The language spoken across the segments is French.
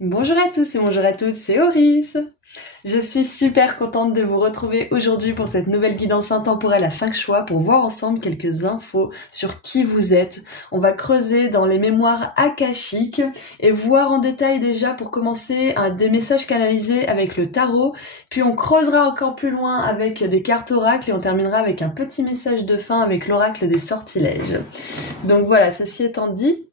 Bonjour à tous et bonjour à toutes, c'est Auris. Je suis super contente de vous retrouver aujourd'hui pour cette nouvelle guidance intemporelle à 5 choix pour voir ensemble quelques infos sur qui vous êtes. On va creuser dans les mémoires akashiques et voir en détail déjà pour commencer des messages canalisés avec le tarot. Puis on creusera encore plus loin avec des cartes oracles et on terminera avec un petit message de fin avec l'oracle des sortilèges. Donc voilà, ceci étant dit,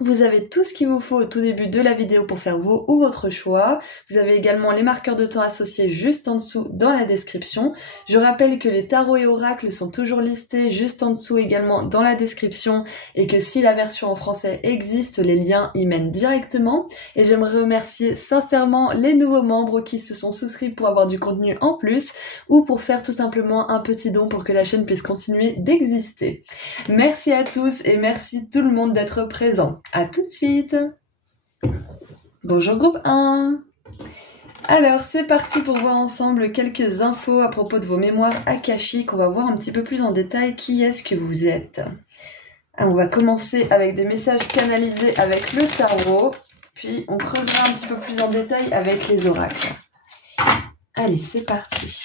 vous avez tout ce qu'il vous faut au tout début de la vidéo pour faire vos ou votre choix. Vous avez également les marqueurs de temps associés juste en dessous dans la description. Je rappelle que les tarots et oracles sont toujours listés juste en dessous également dans la description et que si la version en français existe, les liens y mènent directement. Et j'aimerais remercier sincèrement les nouveaux membres qui se sont souscrits pour avoir du contenu en plus ou pour faire tout simplement un petit don pour que la chaîne puisse continuer d'exister. Merci à tous et merci tout le monde d'être présent. À tout de suite. Bonjour groupe 1. Alors c'est parti pour voir ensemble quelques infos à propos de vos mémoires akashiques. On va voir un petit peu plus en détail qui est-ce que vous êtes. Alors, on va commencer avec des messages canalisés avec le tarot. Puis on creusera un petit peu plus en détail avec les oracles. Allez, c'est parti.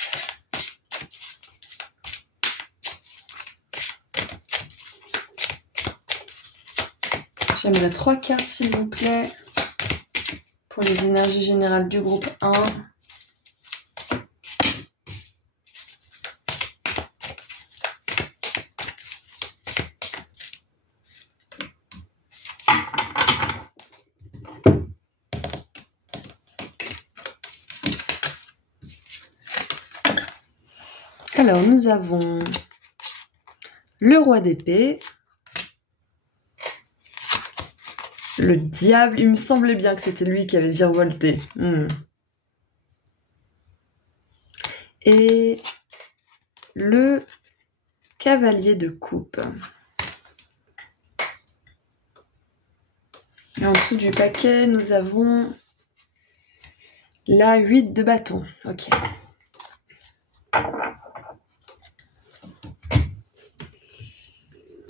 J'aimerais 3 cartes s'il vous plaît pour les énergies générales du groupe 1. Alors nous avons le roi d'épée. Le diable, il me semblait bien que c'était lui qui avait virevolté. Et le cavalier de coupe. Et en dessous du paquet, nous avons la 8 de bâton. Ok.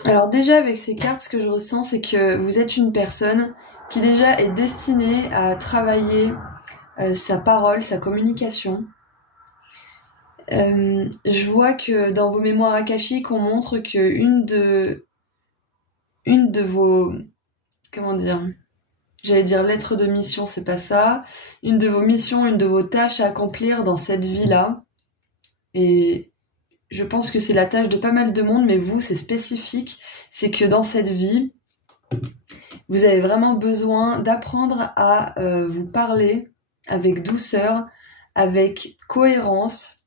Alors déjà avec ces cartes, ce que je ressens, c'est que vous êtes une personne qui déjà est destinée à travailler sa parole, sa communication. Je vois que dans vos mémoires akashiques, on montre que une de vos, comment dire, j'allais dire lettres de mission, c'est pas ça, une de vos missions, une de vos tâches à accomplir dans cette vie-là, et je pense que c'est la tâche de pas mal de monde, mais vous, c'est spécifique. C'est que dans cette vie, vous avez vraiment besoin d'apprendre à vous parler avec douceur, avec cohérence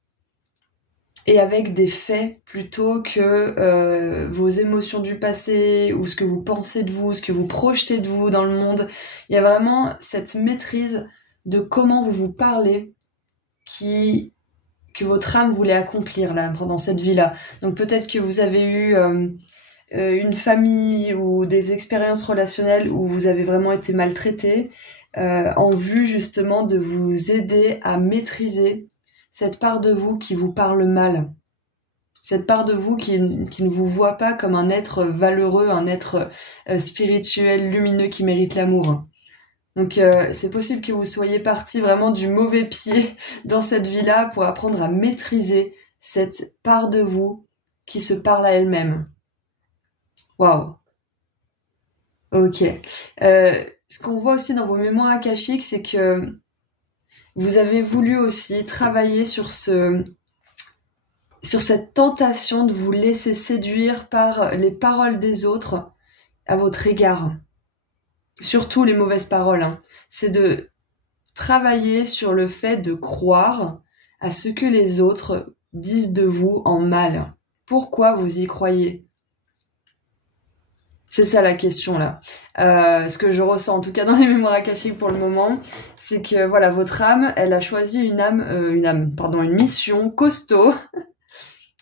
et avec des faits plutôt que vos émotions du passé ou ce que vous pensez de vous, ce que vous projetez de vous dans le monde. Il y a vraiment cette maîtrise de comment vous vous parlez que votre âme voulait accomplir là, pendant cette vie-là. Donc peut-être que vous avez eu une famille ou des expériences relationnelles où vous avez vraiment été maltraité en vue justement de vous aider à maîtriser cette part de vous qui vous parle mal. Cette part de vous qui ne vous voit pas comme un être valeureux, un être spirituel, lumineux qui mérite l'amour. Donc c'est possible que vous soyez parti vraiment du mauvais pied dans cette vie-là pour apprendre à maîtriser cette part de vous qui se parle à elle-même. Waouh. Ok. Ce qu'on voit aussi dans vos mémoires akashiques, c'est que vous avez voulu aussi travailler sur cette tentation de vous laisser séduire par les paroles des autres à votre égard. Surtout les mauvaises paroles, hein. C'est de travailler sur le fait de croire à ce que les autres disent de vous en mal. Pourquoi vous y croyez? C'est ça la question là. Ce que je ressens en tout cas dans les mémoires akashiques pour le moment, c'est que voilà, votre âme, elle a choisi une mission costaud.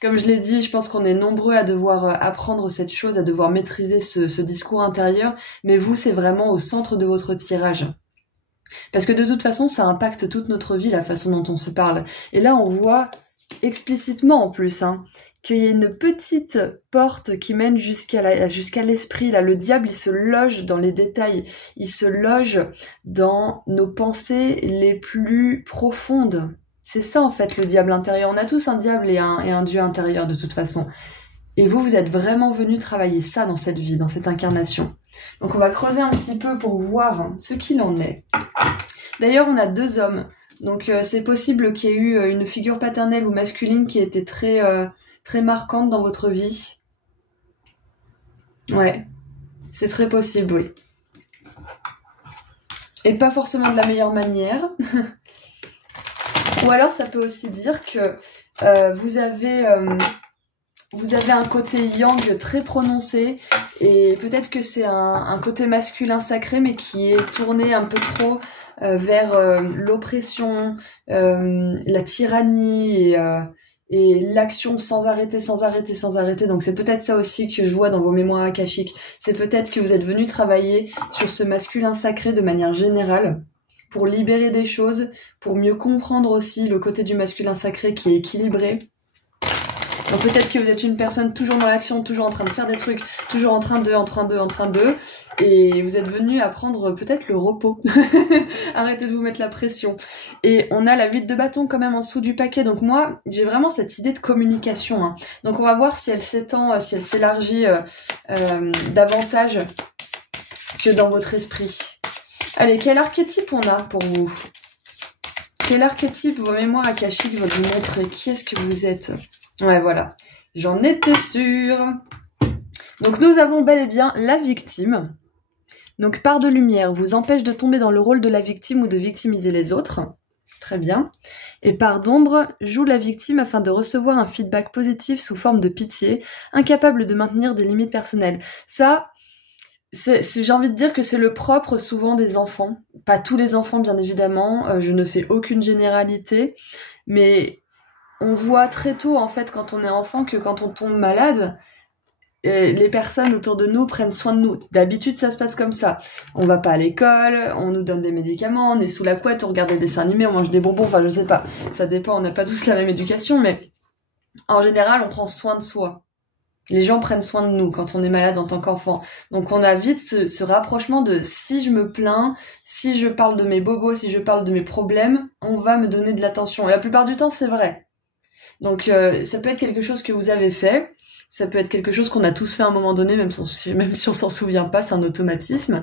Comme je l'ai dit, je pense qu'on est nombreux à devoir apprendre cette chose, à devoir maîtriser ce discours intérieur, mais vous, c'est vraiment au centre de votre tirage. Parce que de toute façon, ça impacte toute notre vie, la façon dont on se parle. Et là, on voit explicitement en plus, hein, qu'il y a une petite porte qui mène jusqu'à l'esprit. Là, le diable, il se loge dans les détails. Il se loge dans nos pensées les plus profondes. C'est ça, en fait, le diable intérieur. On a tous un diable et un dieu intérieur, de toute façon. Et vous êtes vraiment venu travailler ça dans cette vie, dans cette incarnation. Donc, on va creuser un petit peu pour voir ce qu'il en est. D'ailleurs, on a 2 hommes. Donc, c'est possible qu'il y ait eu une figure paternelle ou masculine qui a été très marquante dans votre vie. Ouais, c'est très possible, oui. Et pas forcément de la meilleure manière. Ou alors, ça peut aussi dire que vous avez un côté yang très prononcé et peut-être que c'est un côté masculin sacré mais qui est tourné un peu trop vers l'oppression, la tyrannie et l'action sans arrêter. Donc c'est peut-être ça aussi que je vois dans vos mémoires akashiques. C'est peut-être que vous êtes venu travailler sur ce masculin sacré de manière générale pour libérer des choses, pour mieux comprendre aussi le côté du masculin sacré qui est équilibré. Donc peut-être que vous êtes une personne toujours dans l'action, toujours en train de faire des trucs, toujours en train de, et vous êtes venu apprendre peut-être le repos. Arrêtez de vous mettre la pression. Et on a la 8 de bâton quand même en dessous du paquet, donc moi j'ai vraiment cette idée de communication. Hein. Donc on va voir si elle s'étend, si elle s'élargit davantage que dans votre esprit. Allez, quel archétype on a pour vous? Quel archétype vos mémoires akashiques vont vous montrer? Qui est-ce que vous êtes? Ouais, voilà. J'en étais sûre. Donc, nous avons bel et bien la victime. Donc, part de lumière vous empêche de tomber dans le rôle de la victime ou de victimiser les autres. Très bien. Et part d'ombre joue la victime afin de recevoir un feedback positif sous forme de pitié, incapable de maintenir des limites personnelles. Ça, j'ai envie de dire que c'est le propre souvent des enfants. Pas tous les enfants, bien évidemment. Je ne fais aucune généralité. Mais on voit très tôt, en fait, quand on est enfant, que quand on tombe malade, les personnes autour de nous prennent soin de nous. D'habitude, ça se passe comme ça. On va pas à l'école, on nous donne des médicaments, on est sous la couette, on regarde des dessins animés, on mange des bonbons, enfin, je sais pas. Ça dépend, on n'a pas tous la même éducation, mais en général, on prend soin de soi. Les gens prennent soin de nous quand on est malade en tant qu'enfant. Donc on a vite ce rapprochement de si je me plains, si je parle de mes bobos, si je parle de mes problèmes, on va me donner de l'attention. Et la plupart du temps, c'est vrai. Donc ça peut être quelque chose que vous avez fait, ça peut être quelque chose qu'on a tous fait à un moment donné, même si on s'en souvient pas, c'est un automatisme.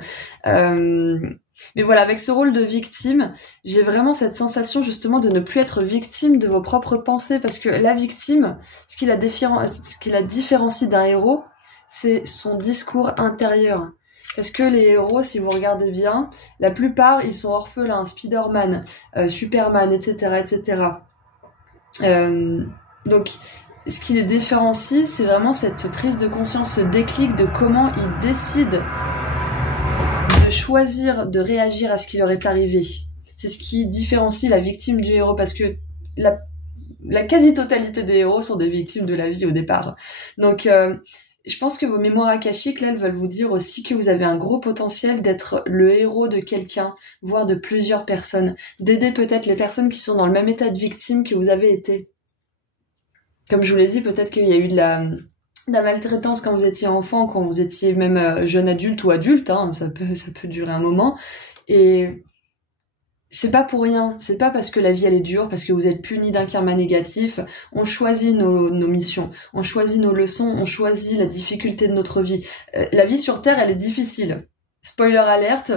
Mais voilà, avec ce rôle de victime, j'ai vraiment cette sensation justement de ne plus être victime de vos propres pensées, parce que la victime, ce qui la différencie d'un héros, c'est son discours intérieur. Parce que les héros, si vous regardez bien, la plupart, ils sont orphelins, Spider-Man, Superman, etc., etc. Donc, ce qui les différencie, c'est vraiment cette prise de conscience, ce déclic de comment ils décident de choisir de réagir à ce qui leur est arrivé. C'est ce qui différencie la victime du héros, parce que la quasi-totalité des héros sont des victimes de la vie au départ. Donc, je pense que vos mémoires akashiques, là, elles veulent vous dire aussi que vous avez un gros potentiel d'être le héros de quelqu'un, voire de plusieurs personnes, d'aider peut-être les personnes qui sont dans le même état de victime que vous avez été. Comme je vous l'ai dit, peut-être qu'il y a eu de la maltraitance quand vous étiez enfant, quand vous étiez même jeune adulte ou adulte, hein, ça peut durer un moment, et c'est pas pour rien, c'est pas parce que la vie elle est dure, parce que vous êtes puni d'un karma négatif. On choisit nos missions, on choisit nos leçons, on choisit la difficulté de notre vie. La vie sur Terre, elle est difficile. Spoiler alerte,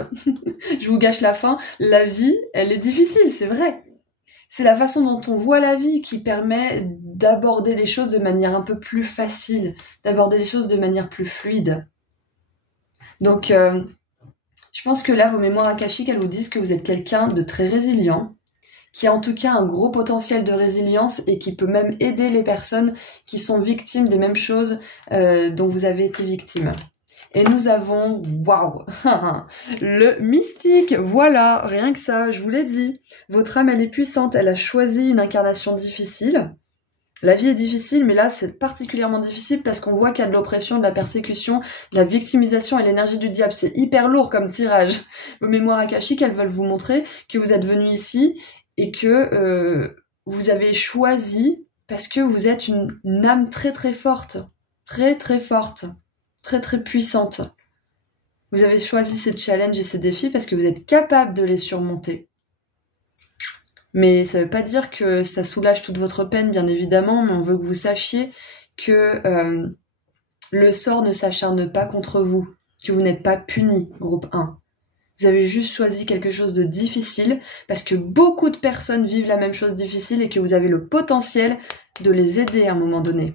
je vous gâche la fin, la vie, elle est difficile, c'est vrai. C'est la façon dont on voit la vie qui permet d'aborder les choses de manière un peu plus facile, d'aborder les choses de manière plus fluide. Donc, je pense que là, vos mémoires akashiques, elles vous disent que vous êtes quelqu'un de très résilient, qui a en tout cas un gros potentiel de résilience et qui peut même aider les personnes qui sont victimes des mêmes choses dont vous avez été victime. Et nous avons, waouh, le mystique, voilà, rien que ça, je vous l'ai dit. Votre âme, elle est puissante, elle a choisi une incarnation difficile. La vie est difficile, mais là, c'est particulièrement difficile parce qu'on voit qu'il y a de l'oppression, de la persécution, de la victimisation et l'énergie du diable. C'est hyper lourd comme tirage. Vos mémoires akashiques, elles veulent vous montrer que vous êtes venu ici et que vous avez choisi parce que vous êtes une âme très très forte, très très forte, très très puissante. Vous avez choisi ces challenges et ces défis parce que vous êtes capable de les surmonter. Mais ça ne veut pas dire que ça soulage toute votre peine, bien évidemment, mais on veut que vous sachiez que le sort ne s'acharne pas contre vous, que vous n'êtes pas puni, groupe 1. Vous avez juste choisi quelque chose de difficile parce que beaucoup de personnes vivent la même chose difficile et que vous avez le potentiel de les aider à un moment donné.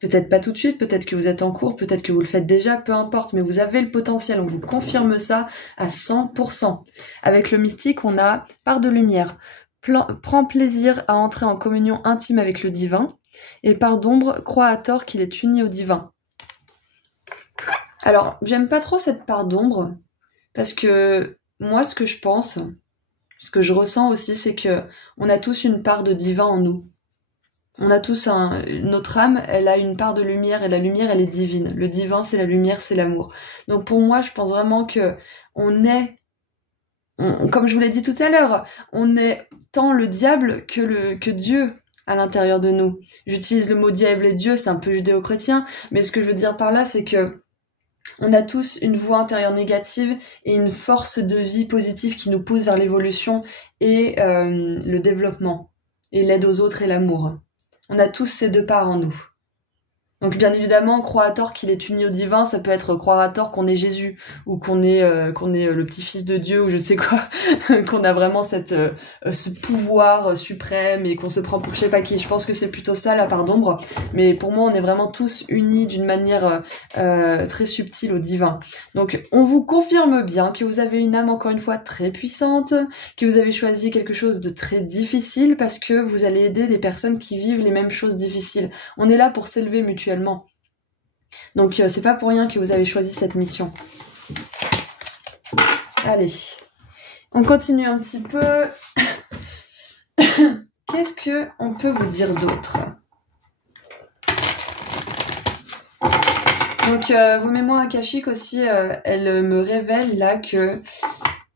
Peut-être pas tout de suite, peut-être que vous êtes en cours, peut-être que vous le faites déjà, peu importe, mais vous avez le potentiel, on vous confirme ça à 100%. Avec le mystique, on a part de lumière, prend plaisir à entrer en communion intime avec le divin, et part d'ombre, croit à tort qu'il est uni au divin. Alors, j'aime pas trop cette part d'ombre, parce que moi, ce que je pense, ce que je ressens aussi, c'est que on a tous une part de divin en nous. On a tous notre âme, elle a une part de lumière, et la lumière, elle est divine. Le divin, c'est la lumière, c'est l'amour. Donc pour moi, je pense vraiment que comme je vous l'ai dit tout à l'heure, on est tant le diable que Dieu à l'intérieur de nous. J'utilise le mot diable et Dieu, c'est un peu judéo-chrétien, mais ce que je veux dire par là, c'est que on a tous une voix intérieure négative et une force de vie positive qui nous pousse vers l'évolution et le développement, et l'aide aux autres et l'amour. On a tous ces deux parts en nous. Donc bien évidemment, croire à tort qu'il est uni au divin, ça peut être croire à tort qu'on est Jésus, ou qu'on est le petit-fils de Dieu, ou je sais quoi, qu'on a vraiment ce pouvoir suprême et qu'on se prend pour je sais pas qui. Je pense que c'est plutôt ça la part d'ombre, mais pour moi on est vraiment tous unis d'une manière très subtile au divin. Donc on vous confirme bien que vous avez une âme encore une fois très puissante, que vous avez choisi quelque chose de très difficile parce que vous allez aider les personnes qui vivent les mêmes choses difficiles. On est là pour s'élever mutuellement. Donc c'est pas pour rien que vous avez choisi cette mission. Allez, on continue un petit peu. Qu'est-ce que on peut vous dire d'autre? Donc vos mémoires akashiques aussi, elles me révèlent là que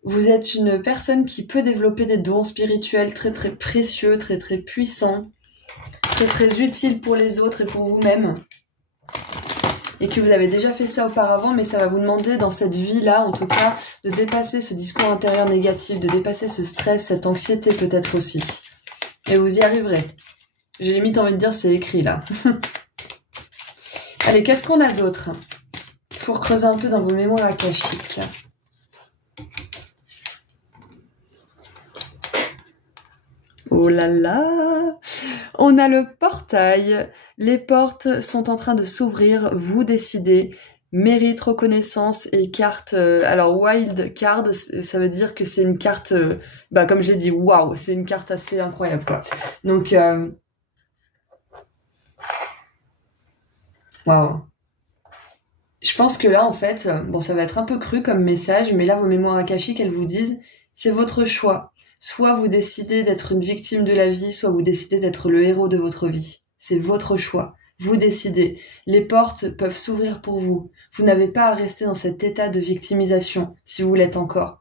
vous êtes une personne qui peut développer des dons spirituels très très précieux, très très puissants, très très utiles pour les autres et pour vous-même. Et que vous avez déjà fait ça auparavant, mais ça va vous demander dans cette vie-là, en tout cas, de dépasser ce discours intérieur négatif, de dépasser ce stress, cette anxiété peut-être aussi. Et vous y arriverez. J'ai limite envie de dire c'est écrit là. Allez, qu'est-ce qu'on a d'autre pour creuser un peu dans vos mémoires akashiques? Oh là là! On a le portail. Les portes sont en train de s'ouvrir. Vous décidez. Mérite, reconnaissance et carte. Alors, wild card, ça veut dire que c'est une carte, comme je l'ai dit, waouh, c'est une carte assez incroyable, quoi. Donc, waouh. Je pense que là, en fait, bon, ça va être un peu cru comme message, mais là, vos mémoires akashiques, elles vous disent, c'est votre choix. Soit vous décidez d'être une victime de la vie, soit vous décidez d'être le héros de votre vie. C'est votre choix. Vous décidez. Les portes peuvent s'ouvrir pour vous. Vous n'avez pas à rester dans cet état de victimisation, si vous l'êtes encore.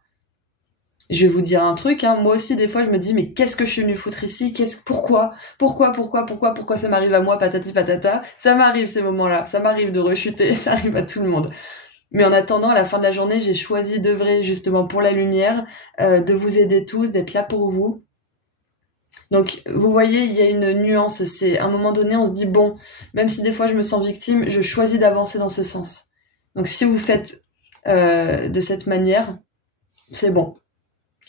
Je vais vous dire un truc, hein. Moi aussi, des fois, je me dis, mais qu'est-ce que je suis venue foutre ici? Pourquoi ça m'arrive à moi, patati patata? Ça m'arrive ces moments-là. Ça m'arrive de rechuter. Ça arrive à tout le monde. Mais en attendant, à la fin de la journée, j'ai choisi d'œuvrer justement pour la lumière, de vous aider tous, d'être là pour vous. Donc, vous voyez, il y a une nuance. C'est à un moment donné, on se dit, bon, même si des fois je me sens victime, je choisis d'avancer dans ce sens. Donc, si vous faites de cette manière, c'est bon.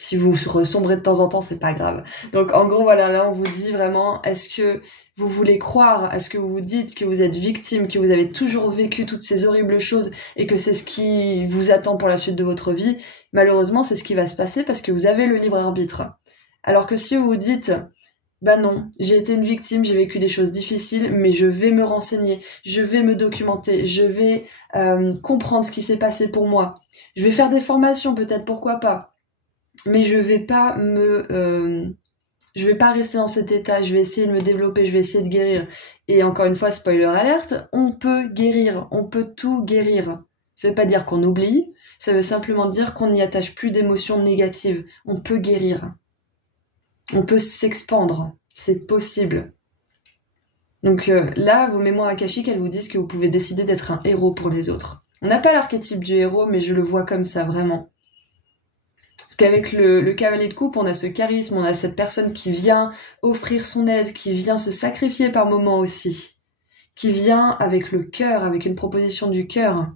Si vous ressombrez de temps en temps, c'est pas grave. Donc, en gros, voilà, là, on vous dit vraiment, est-ce que vous voulez croire à ce que vous vous dites, que vous êtes victime, que vous avez toujours vécu toutes ces horribles choses et que c'est ce qui vous attend pour la suite de votre vie? Malheureusement, c'est ce qui va se passer parce que vous avez le libre arbitre. Alors que si vous vous dites, bah non, j'ai été une victime, j'ai vécu des choses difficiles, mais je vais me renseigner, je vais me documenter, je vais comprendre ce qui s'est passé pour moi. Je vais faire des formations peut-être, pourquoi pas. Mais je vais pas rester dans cet état, je vais essayer de me développer, je vais essayer de guérir. Et encore une fois, spoiler alerte, on peut guérir, on peut tout guérir. Ça veut pas dire qu'on oublie, ça veut simplement dire qu'on n'y attache plus d'émotions négatives. On peut guérir. On peut s'expandre, c'est possible. Donc là, vos mémoires akashiques, elles vous disent que vous pouvez décider d'être un héros pour les autres. On n'a pas l'archétype du héros, mais je le vois comme ça, vraiment. Parce qu'avec le cavalier de coupe, on a ce charisme, on a cette personne qui vient offrir son aide, qui vient se sacrifier par moments aussi, qui vient avec le cœur, avec une proposition du cœur.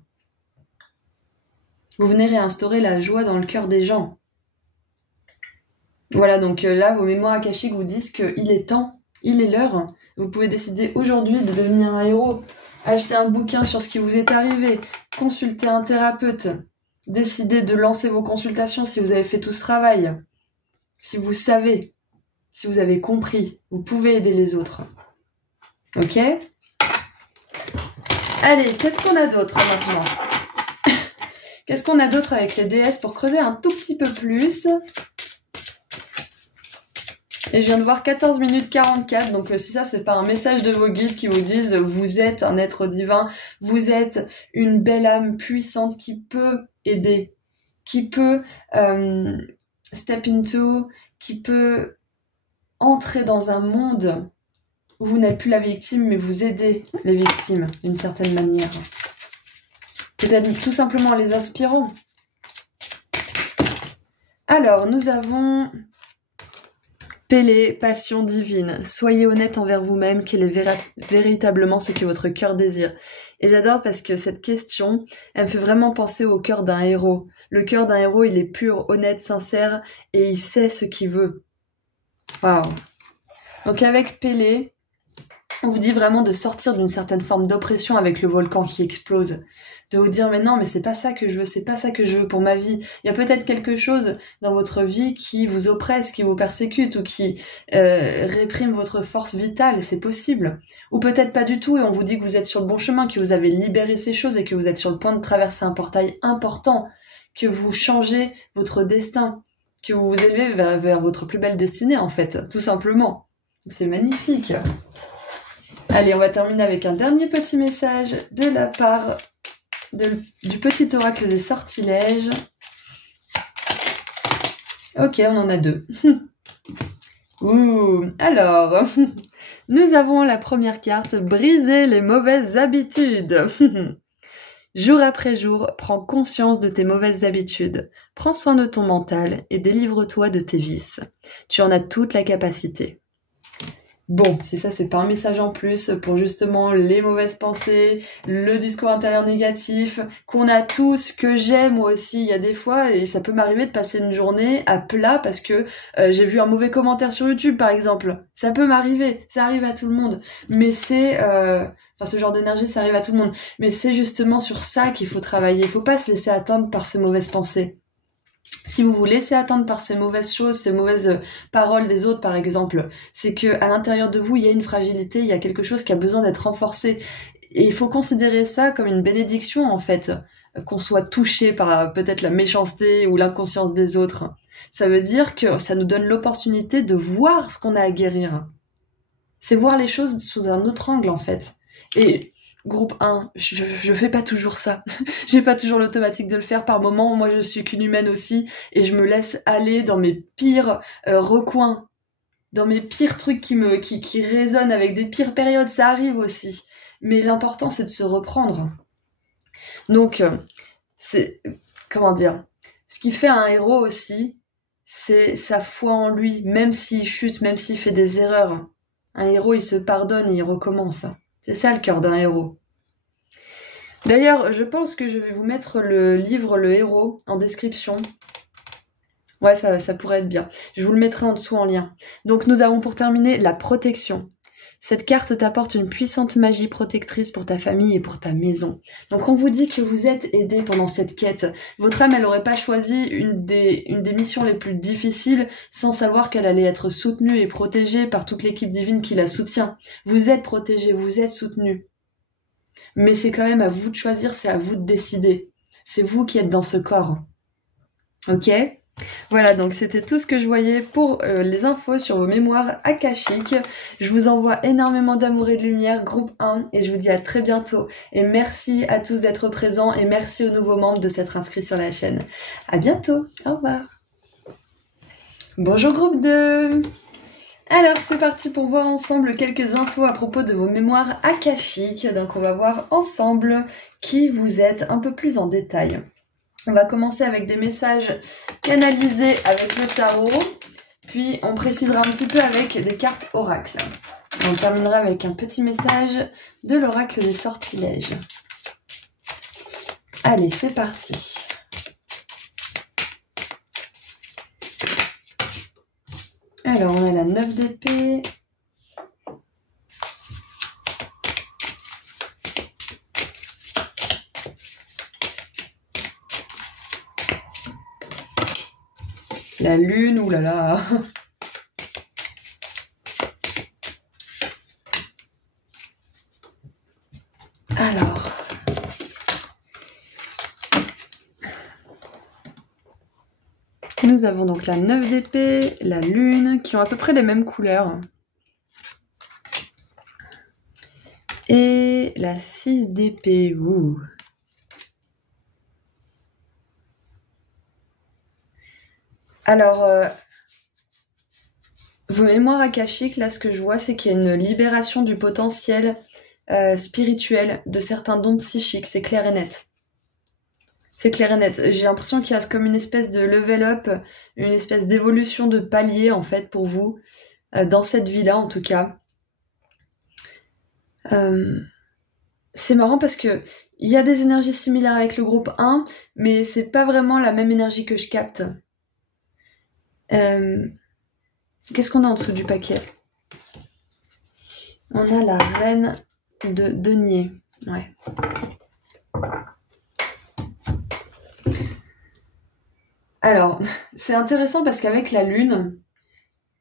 Vous venez réinstaurer la joie dans le cœur des gens. Voilà, donc là, vos mémoires akashiques vous disent qu'il est temps, il est l'heure. Vous pouvez décider aujourd'hui de devenir un héros, acheter un bouquin sur ce qui vous est arrivé, consulter un thérapeute, décider de lancer vos consultations si vous avez fait tout ce travail, si vous savez, si vous avez compris, vous pouvez aider les autres. Ok ? Allez, qu'est-ce qu'on a d'autre maintenant ? Qu'est-ce qu'on a d'autre avec les déesses pour creuser un tout petit peu plus ? Et je viens de voir 14 minutes 44, donc si ça c'est pas un message de vos guides qui vous disent vous êtes un être divin, vous êtes une belle âme puissante qui peut aider, qui peut step into, qui peut entrer dans un monde où vous n'êtes plus la victime mais vous aidez les victimes d'une certaine manière. Peut-être tout simplement en les inspirant. Alors nous avons... Pélée, passion divine, soyez honnête envers vous-même, quel est véritablement ce que votre cœur désire. Et j'adore parce que cette question, elle me fait vraiment penser au cœur d'un héros. Le cœur d'un héros, il est pur, honnête, sincère, et il sait ce qu'il veut. Waouh. Donc avec Pélée, on vous dit vraiment de sortir d'une certaine forme d'oppression avec le volcan qui explose. De vous dire mais non, mais c'est pas ça que je veux, c'est pas ça que je veux pour ma vie. Il y a peut-être quelque chose dans votre vie qui vous oppresse, qui vous persécute ou qui réprime votre force vitale, c'est possible. Ou peut-être pas du tout et on vous dit que vous êtes sur le bon chemin, que vous avez libéré ces choses et que vous êtes sur le point de traverser un portail important, que vous changez votre destin, que vous vous élevez vers votre plus belle destinée en fait, tout simplement. C'est magnifique. Allez, on va terminer avec un dernier petit message de la part du petit oracle des sortilèges. Ok, on en a deux. Ouh, alors, nous avons la première carte, briser les mauvaises habitudes. Jour après jour, prends conscience de tes mauvaises habitudes. Prends soin de ton mental et délivre-toi de tes vices. Tu en as toute la capacité. Bon, si ça c'est pas un message en plus pour justement les mauvaises pensées, le discours intérieur négatif, qu'on a tous, que j'aime moi aussi, il y a des fois, et ça peut m'arriver de passer une journée à plat parce que j'ai vu un mauvais commentaire sur YouTube par exemple. Ça peut m'arriver, ça arrive à tout le monde, mais c'est... Enfin ce genre d'énergie ça arrive à tout le monde, mais c'est justement sur ça qu'il faut travailler, il faut pas se laisser atteindre par ces mauvaises pensées. Si vous vous laissez atteindre par ces mauvaises choses, ces mauvaises paroles des autres par exemple, c'est que à l'intérieur de vous il y a une fragilité, il y a quelque chose qui a besoin d'être renforcé. Et il faut considérer ça comme une bénédiction en fait, qu'on soit touché par peut-être la méchanceté ou l'inconscience des autres. Ça veut dire que ça nous donne l'opportunité de voir ce qu'on a à guérir. C'est voir les choses sous un autre angle en fait. Et groupe 1, je fais pas toujours ça. J'ai pas toujours l'automatique de le faire. Par moments, moi je suis qu'une humaine aussi et je me laisse aller dans mes pires recoins, dans mes pires trucs qui résonnent avec des pires périodes. Ça arrive aussi. Mais l'important c'est de se reprendre. Donc, c'est... Comment dire ? Ce qui fait un héros aussi, c'est sa foi en lui. Même s'il chute, même s'il fait des erreurs. Un héros, il se pardonne et il recommence. C'est ça le cœur d'un héros. D'ailleurs, je pense que je vais vous mettre le livre Le Héros en description. Ouais, ça pourrait être bien. Je vous le mettrai en dessous en lien. Donc nous avons pour terminer la protection. Cette carte t'apporte une puissante magie protectrice pour ta famille et pour ta maison. Donc on vous dit que vous êtes aidé pendant cette quête. Votre âme, elle n'aurait pas choisi une des missions les plus difficiles sans savoir qu'elle allait être soutenue et protégée par toute l'équipe divine qui la soutient. Vous êtes protégé, vous êtes soutenu. Mais c'est quand même à vous de choisir, c'est à vous de décider. C'est vous qui êtes dans ce corps. Ok ? Voilà, donc c'était tout ce que je voyais pour les infos sur vos mémoires akashiques. Je vous envoie énormément d'amour et de lumière, groupe 1, et je vous dis à très bientôt. Et merci à tous d'être présents et merci aux nouveaux membres de s'être inscrits sur la chaîne. À bientôt, au revoir. Bonjour groupe 2. Alors c'est parti pour voir ensemble quelques infos à propos de vos mémoires akashiques. Donc on va voir ensemble qui vous êtes un peu plus en détail. On va commencer avec des messages canalisés avec le tarot, puis on précisera un petit peu avec des cartes oracles. On terminera avec un petit message de l'oracle des sortilèges. Allez, c'est parti. Alors, on a la 9 d'épée. La lune, oulala. Alors. Nous avons donc la 9 d'épée, la lune, qui ont à peu près les mêmes couleurs. Et la 6 d'épée, ouh. Alors, vos mémoires akashiques, là, ce que je vois, c'est qu'il y a une libération du potentiel spirituel de certains dons psychiques, c'est clair et net. C'est clair et net. J'ai l'impression qu'il y a comme une espèce de level up, une espèce d'évolution de palier, en fait, pour vous, dans cette vie-là, en tout cas. C'est marrant parce que il y a des énergies similaires avec le groupe 1, mais c'est pas vraiment la même énergie que je capte. Qu'est-ce qu'on a en dessous du paquet? On a la reine de denier. Ouais. Alors, c'est intéressant parce qu'avec la lune,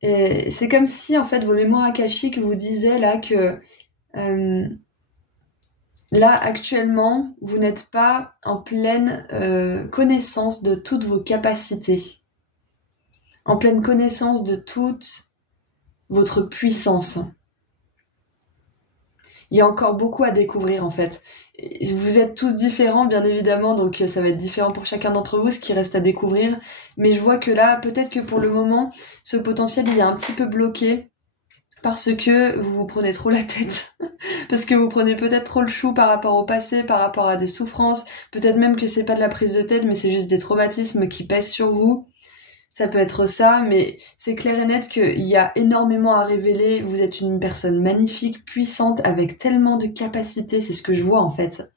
c'est comme si en fait vos mémoires akashiques vous disaient là que là actuellement vous n'êtes pas en pleine connaissance de toutes vos capacités, en pleine connaissance de toute votre puissance. Il y a encore beaucoup à découvrir en fait. Vous êtes tous différents bien évidemment, donc ça va être différent pour chacun d'entre vous, ce qui reste à découvrir. Mais je vois que là, peut-être que pour le moment, ce potentiel il est un petit peu bloqué parce que vous vous prenez trop la tête. Parce que vous prenez peut-être trop le chou par rapport au passé, par rapport à des souffrances. Peut-être même que c'est pas de la prise de tête, mais c'est juste des traumatismes qui pèsent sur vous. Ça peut être ça, mais c'est clair et net qu'il y a énormément à révéler. Vous êtes une personne magnifique, puissante, avec tellement de capacités, c'est ce que je vois en fait.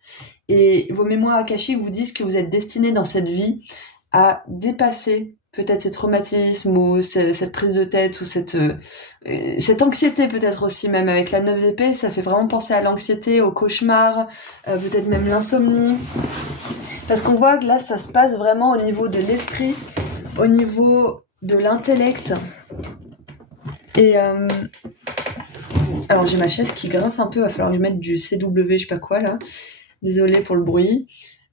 Et vos mémoires akashiques vous disent que vous êtes destiné dans cette vie à dépasser peut-être ces traumatismes ou cette prise de tête ou cette anxiété peut-être aussi, même avec la 9 d'épée, ça fait vraiment penser à l'anxiété, au cauchemar, peut-être même l'insomnie. Parce qu'on voit que là, ça se passe vraiment au niveau de l'esprit, au niveau de l'intellect. Et alors j'ai ma chaise qui grince un peu, va falloir que je mette du CW, je sais pas quoi là. Désolée pour le bruit.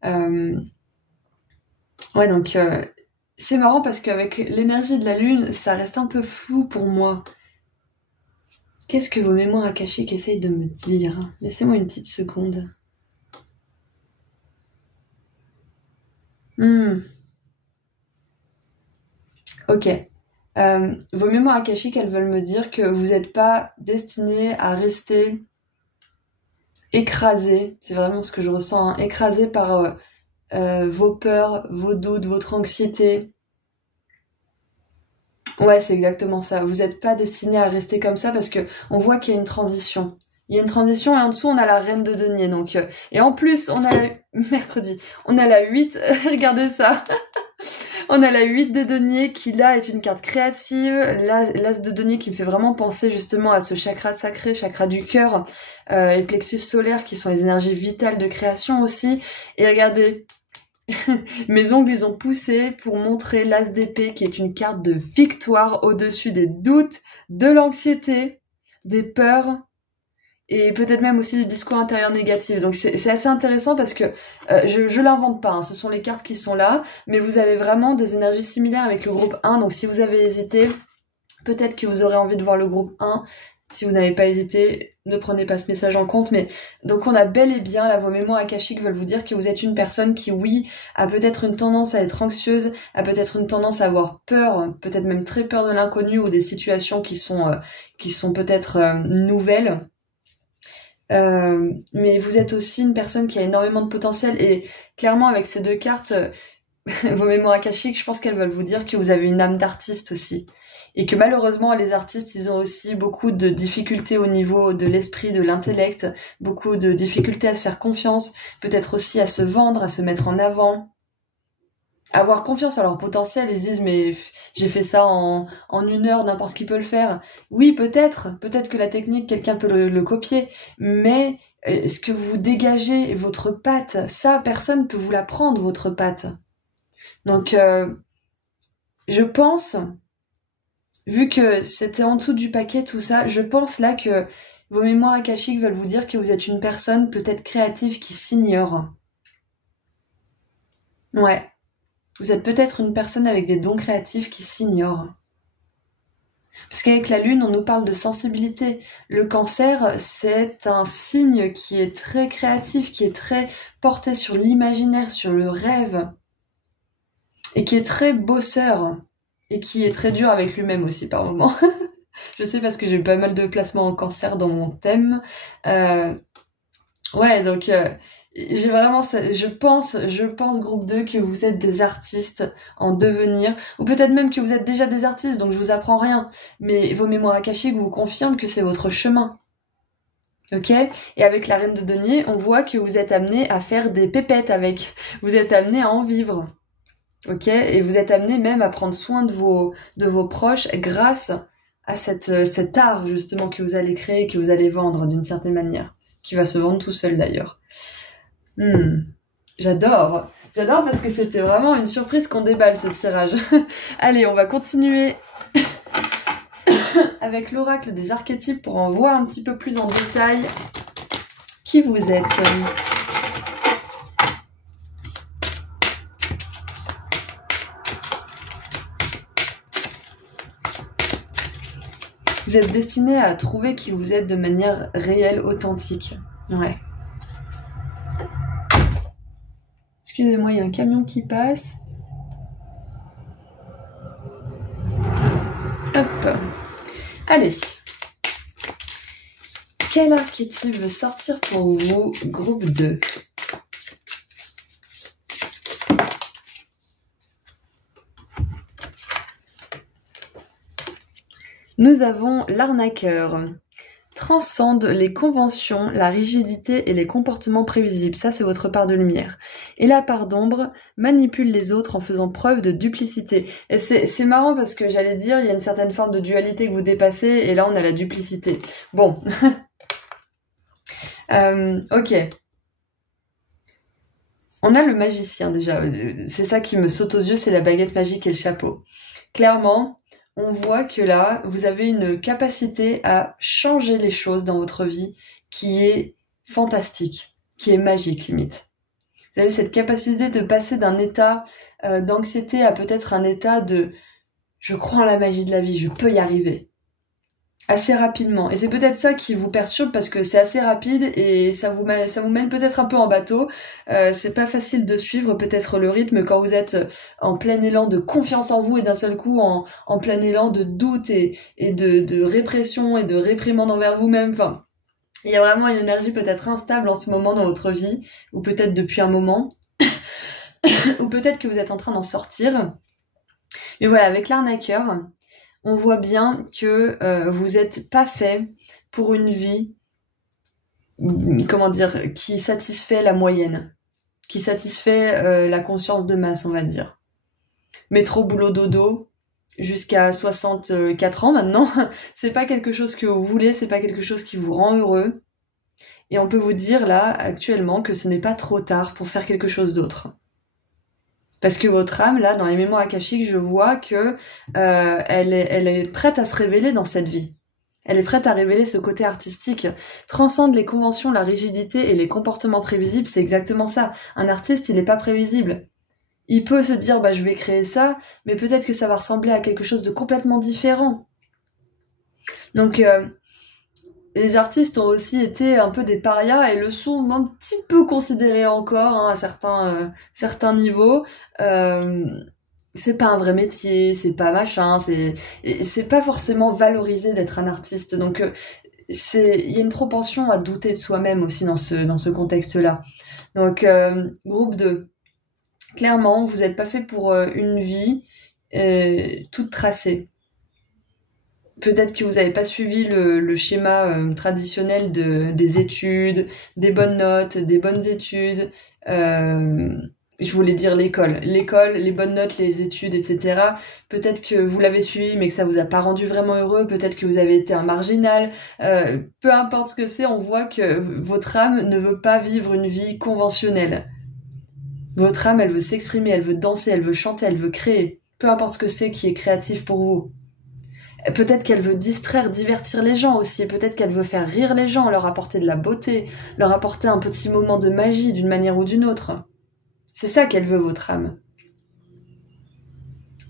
Ouais, donc c'est marrant parce qu'avec l'énergie de la lune, ça reste un peu flou pour moi. Qu'est-ce que vos mémoires akashiques essayent de me dire? Laissez-moi une petite seconde. Ok. Vos mémoires akashiques, elles veulent me dire que vous n'êtes pas destiné à rester écrasé, c'est vraiment ce que je ressens, hein, écrasé par vos peurs, vos doutes, votre anxiété. Ouais, c'est exactement ça. Vous n'êtes pas destiné à rester comme ça parce que on voit qu'il y a une transition. Il y a une transition et en dessous on a la reine de denier. Donc, et en plus on a mercredi, on a la 8, regardez ça. On a la 8 de denier qui là est une carte créative, l'as de denier qui me fait vraiment penser justement à ce chakra sacré, chakra du cœur et plexus solaire qui sont les énergies vitales de création aussi. Et regardez, mes ongles ils ont poussé pour montrer l'as d'épée qui est une carte de victoire au-dessus des doutes, de l'anxiété, des peurs et peut-être même aussi des discours intérieurs négatifs. Donc c'est assez intéressant parce que je l'invente pas, hein, ce sont les cartes qui sont là, mais vous avez vraiment des énergies similaires avec le groupe 1, donc si vous avez hésité, peut-être que vous aurez envie de voir le groupe 1, Si vous n'avez pas hésité, ne prenez pas ce message en compte, mais donc on a bel et bien, là, vos mémoires akashiques veulent vous dire que vous êtes une personne qui, oui, a peut-être une tendance à être anxieuse, a peut-être une tendance à avoir peur, peut-être même très peur de l'inconnu ou des situations qui sont peut-être nouvelles. Mais vous êtes aussi une personne qui a énormément de potentiel et clairement avec ces deux cartes, vos mémoires akashiques, je pense qu'elles veulent vous dire que vous avez une âme d'artiste aussi. Et que malheureusement, les artistes, ils ont aussi beaucoup de difficultés au niveau de l'esprit, de l'intellect, beaucoup de difficultés à se faire confiance, peut-être aussi à se vendre, à se mettre en avant, avoir confiance en leur potentiel. Ils se disent, mais j'ai fait ça en 1 heure, n'importe qui peut le faire. Oui, peut-être que la technique, quelqu'un peut le copier, mais est-ce que vous dégagez votre patte? Ça, personne peut vous la prendre, votre patte. Donc, je pense... Vu que c'était en dessous du paquet tout ça, je pense là que vos mémoires akashiques veulent vous dire que vous êtes une personne peut-être créative qui s'ignore. Ouais. Vous êtes peut-être une personne avec des dons créatifs qui s'ignore. Parce qu'avec la lune, on nous parle de sensibilité. Le cancer, c'est un signe qui est très créatif, qui est très porté sur l'imaginaire, sur le rêve. Et qui est très bosseur. Et qui est très dur avec lui-même aussi par moments. Je sais parce que j'ai eu pas mal de placements en cancer dans mon thème. Ouais, donc j'ai vraiment... Je pense, groupe 2, que vous êtes des artistes en devenir. Ou peut-être même que vous êtes déjà des artistes, donc je vous apprends rien. Mais vos mémoires akashiques vous confirment que c'est votre chemin. Ok? Et avec la reine de denier, on voit que vous êtes amené à faire des pépettes avec. Vous êtes amené à en vivre. Ok, et vous êtes amené même à prendre soin de vos proches grâce à cet art justement que vous allez créer, que vous allez vendre d'une certaine manière, qui va se vendre tout seul d'ailleurs. J'adore parce que c'était vraiment une surprise qu'on déballe ce tirage. Allez, on va continuer avec l'oracle des archétypes pour en voir un petit peu plus en détail qui vous êtes. Vous êtes destiné à trouver qui vous êtes de manière réelle, authentique. Ouais. Excusez-moi, il y a un camion qui passe. Hop. Allez. Quel archétype veut sortir pour vous, groupe 2? Nous avons l'arnaqueur. Transcende les conventions, la rigidité et les comportements prévisibles. Ça, c'est votre part de lumière. Et la part d'ombre manipule les autres en faisant preuve de duplicité. Et c'est marrant parce que j'allais dire, il y a une certaine forme de dualité que vous dépassez, et là, on a la duplicité. Bon. Ok. On a le magicien, déjà. C'est ça qui me saute aux yeux, c'est la baguette magique et le chapeau. Clairement, on voit que là, vous avez une capacité à changer les choses dans votre vie qui est fantastique, qui est magique limite. Vous avez cette capacité de passer d'un état d'anxiété à peut-être un état de « je crois en la magie de la vie, je peux y arriver ». Assez rapidement. Et c'est peut-être ça qui vous perturbe parce que c'est assez rapide et ça vous mène peut-être un peu en bateau. C'est pas facile de suivre peut-être le rythme quand vous êtes en plein élan de confiance en vous et d'un seul coup en plein élan de doute et de répression et de réprimande envers vous-même. Enfin, il y a vraiment une énergie peut-être instable en ce moment dans votre vie, ou peut-être depuis un moment, ou peut-être que vous êtes en train d'en sortir. Mais voilà, avec l'arnaqueur, on voit bien que vous n'êtes pas fait pour une vie, comment dire, qui satisfait la moyenne, qui satisfait la conscience de masse, on va dire. Métro, boulot, dodo, jusqu'à 64 ans maintenant, c'est pas quelque chose que vous voulez, c'est pas quelque chose qui vous rend heureux. Et on peut vous dire là, actuellement, que ce n'est pas trop tard pour faire quelque chose d'autre. Parce que votre âme, là, dans les mémoires akashiques, je vois que elle est prête à se révéler dans cette vie. Elle est prête à révéler ce côté artistique. Transcende les conventions, la rigidité et les comportements prévisibles, c'est exactement ça. Un artiste, il n'est pas prévisible. Il peut se dire, bah, je vais créer ça, mais peut-être que ça va ressembler à quelque chose de complètement différent. Donc, les artistes ont aussi été un peu des parias et le sont un petit peu considérés encore hein, à certains niveaux. C'est pas un vrai métier, c'est pas machin, c'est pas forcément valorisé d'être un artiste. Donc il y a une propension à douter de soi-même aussi dans ce contexte-là. Donc groupe 2. Clairement, vous n'êtes pas fait pour une vie toute tracée. Peut-être que vous n'avez pas suivi le schéma traditionnel des études, des bonnes notes, des bonnes études. Je voulais dire l'école, les bonnes notes, les études, etc. Peut-être que vous l'avez suivi, mais que ça vous a pas rendu vraiment heureux. Peut-être que vous avez été un marginal. Peu importe ce que c'est, on voit que votre âme ne veut pas vivre une vie conventionnelle. Votre âme, elle veut s'exprimer, elle veut danser, elle veut chanter, elle veut créer. Peu importe ce que c'est qui est créatif pour vous. Peut-être qu'elle veut distraire, divertir les gens aussi. Peut-être qu'elle veut faire rire les gens, leur apporter de la beauté, leur apporter un petit moment de magie d'une manière ou d'une autre. C'est ça qu'elle veut, votre âme.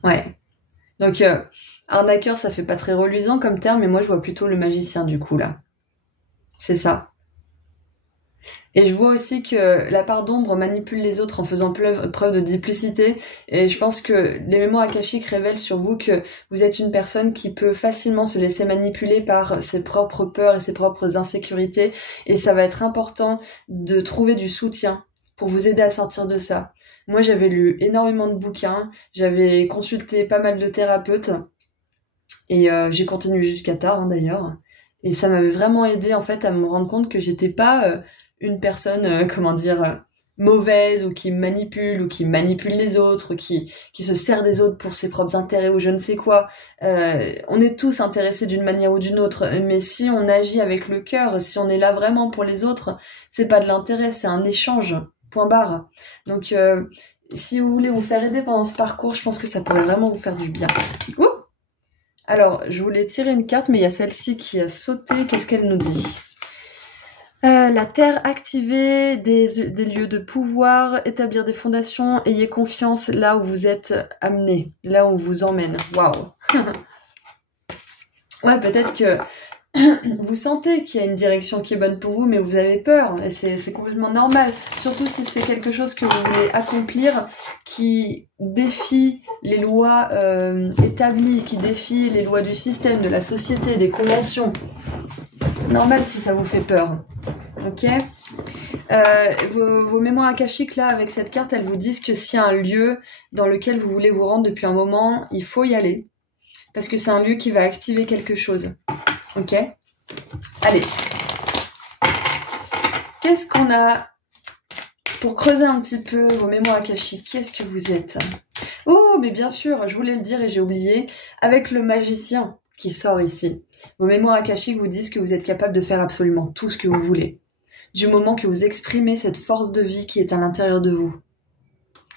Ouais. Donc, arnaqueur, ça fait pas très reluisant comme terme, mais moi, je vois plutôt le magicien, du coup, là. C'est ça. Et je vois aussi que la part d'ombre manipule les autres en faisant preuve de duplicité. Et je pense que les mémoires akashiques révèlent sur vous que vous êtes une personne qui peut facilement se laisser manipuler par ses propres peurs et ses propres insécurités. Et ça va être important de trouver du soutien pour vous aider à sortir de ça. Moi, j'avais lu énormément de bouquins, j'avais consulté pas mal de thérapeutes. Et j'ai continué jusqu'à tard, hein, d'ailleurs. Et ça m'avait vraiment aidé en fait à me rendre compte que j'étais pas une personne, mauvaise ou qui manipule les autres, qui se sert des autres pour ses propres intérêts ou je ne sais quoi. On est tous intéressés d'une manière ou d'une autre, mais si on agit avec le cœur, si on est là vraiment pour les autres, c'est pas de l'intérêt, c'est un échange. Point barre. Donc, si vous voulez vous faire aider pendant ce parcours, je pense que ça pourrait vraiment vous faire du bien. Ouh. Alors, je voulais tirer une carte, mais il y a celle-ci qui a sauté. Qu'est-ce qu'elle nous dit ? La terre activée, des lieux de pouvoir, établir des fondations, ayez confiance là où vous êtes amené, là où on vous emmène. Waouh. Ouais, peut-être que vous sentez qu'il y a une direction qui est bonne pour vous, mais vous avez peur, et c'est complètement normal. Surtout si c'est quelque chose que vous voulez accomplir, qui défie les lois établies, qui défie les lois du système, de la société, des conventions. Normal si ça vous fait peur. Ok. Vos mémoires akashiques là, avec cette carte, elles vous disent que s'il y a un lieu dans lequel vous voulez vous rendre depuis un moment, il faut y aller. Parce que c'est un lieu qui va activer quelque chose. Ok. Allez. Qu'est-ce qu'on a pour creuser un petit peu vos mémoires akashiques? Qui est-ce que vous êtes? Oh, mais bien sûr, je voulais le dire et j'ai oublié. Avec le magicien qui sort ici. Vos mémoires akashiques vous disent que vous êtes capable de faire absolument tout ce que vous voulez. Du moment que vous exprimez cette force de vie qui est à l'intérieur de vous.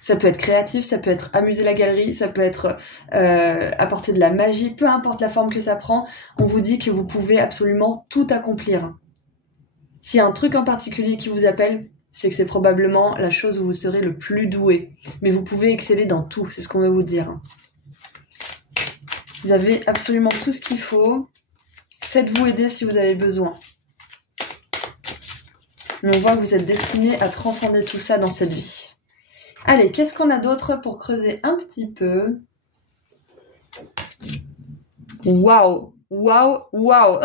Ça peut être créatif, ça peut être amuser la galerie, ça peut être apporter de la magie, peu importe la forme que ça prend, on vous dit que vous pouvez absolument tout accomplir. S'il y a un truc en particulier qui vous appelle, c'est que c'est probablement la chose où vous serez le plus doué. Mais vous pouvez exceller dans tout, c'est ce qu'on va vous dire. Vous avez absolument tout ce qu'il faut. Faites-vous aider si vous avez besoin. Mais on voit que vous êtes destiné à transcender tout ça dans cette vie. Allez, qu'est-ce qu'on a d'autre pour creuser un petit peu? Waouh, waouh, waouh.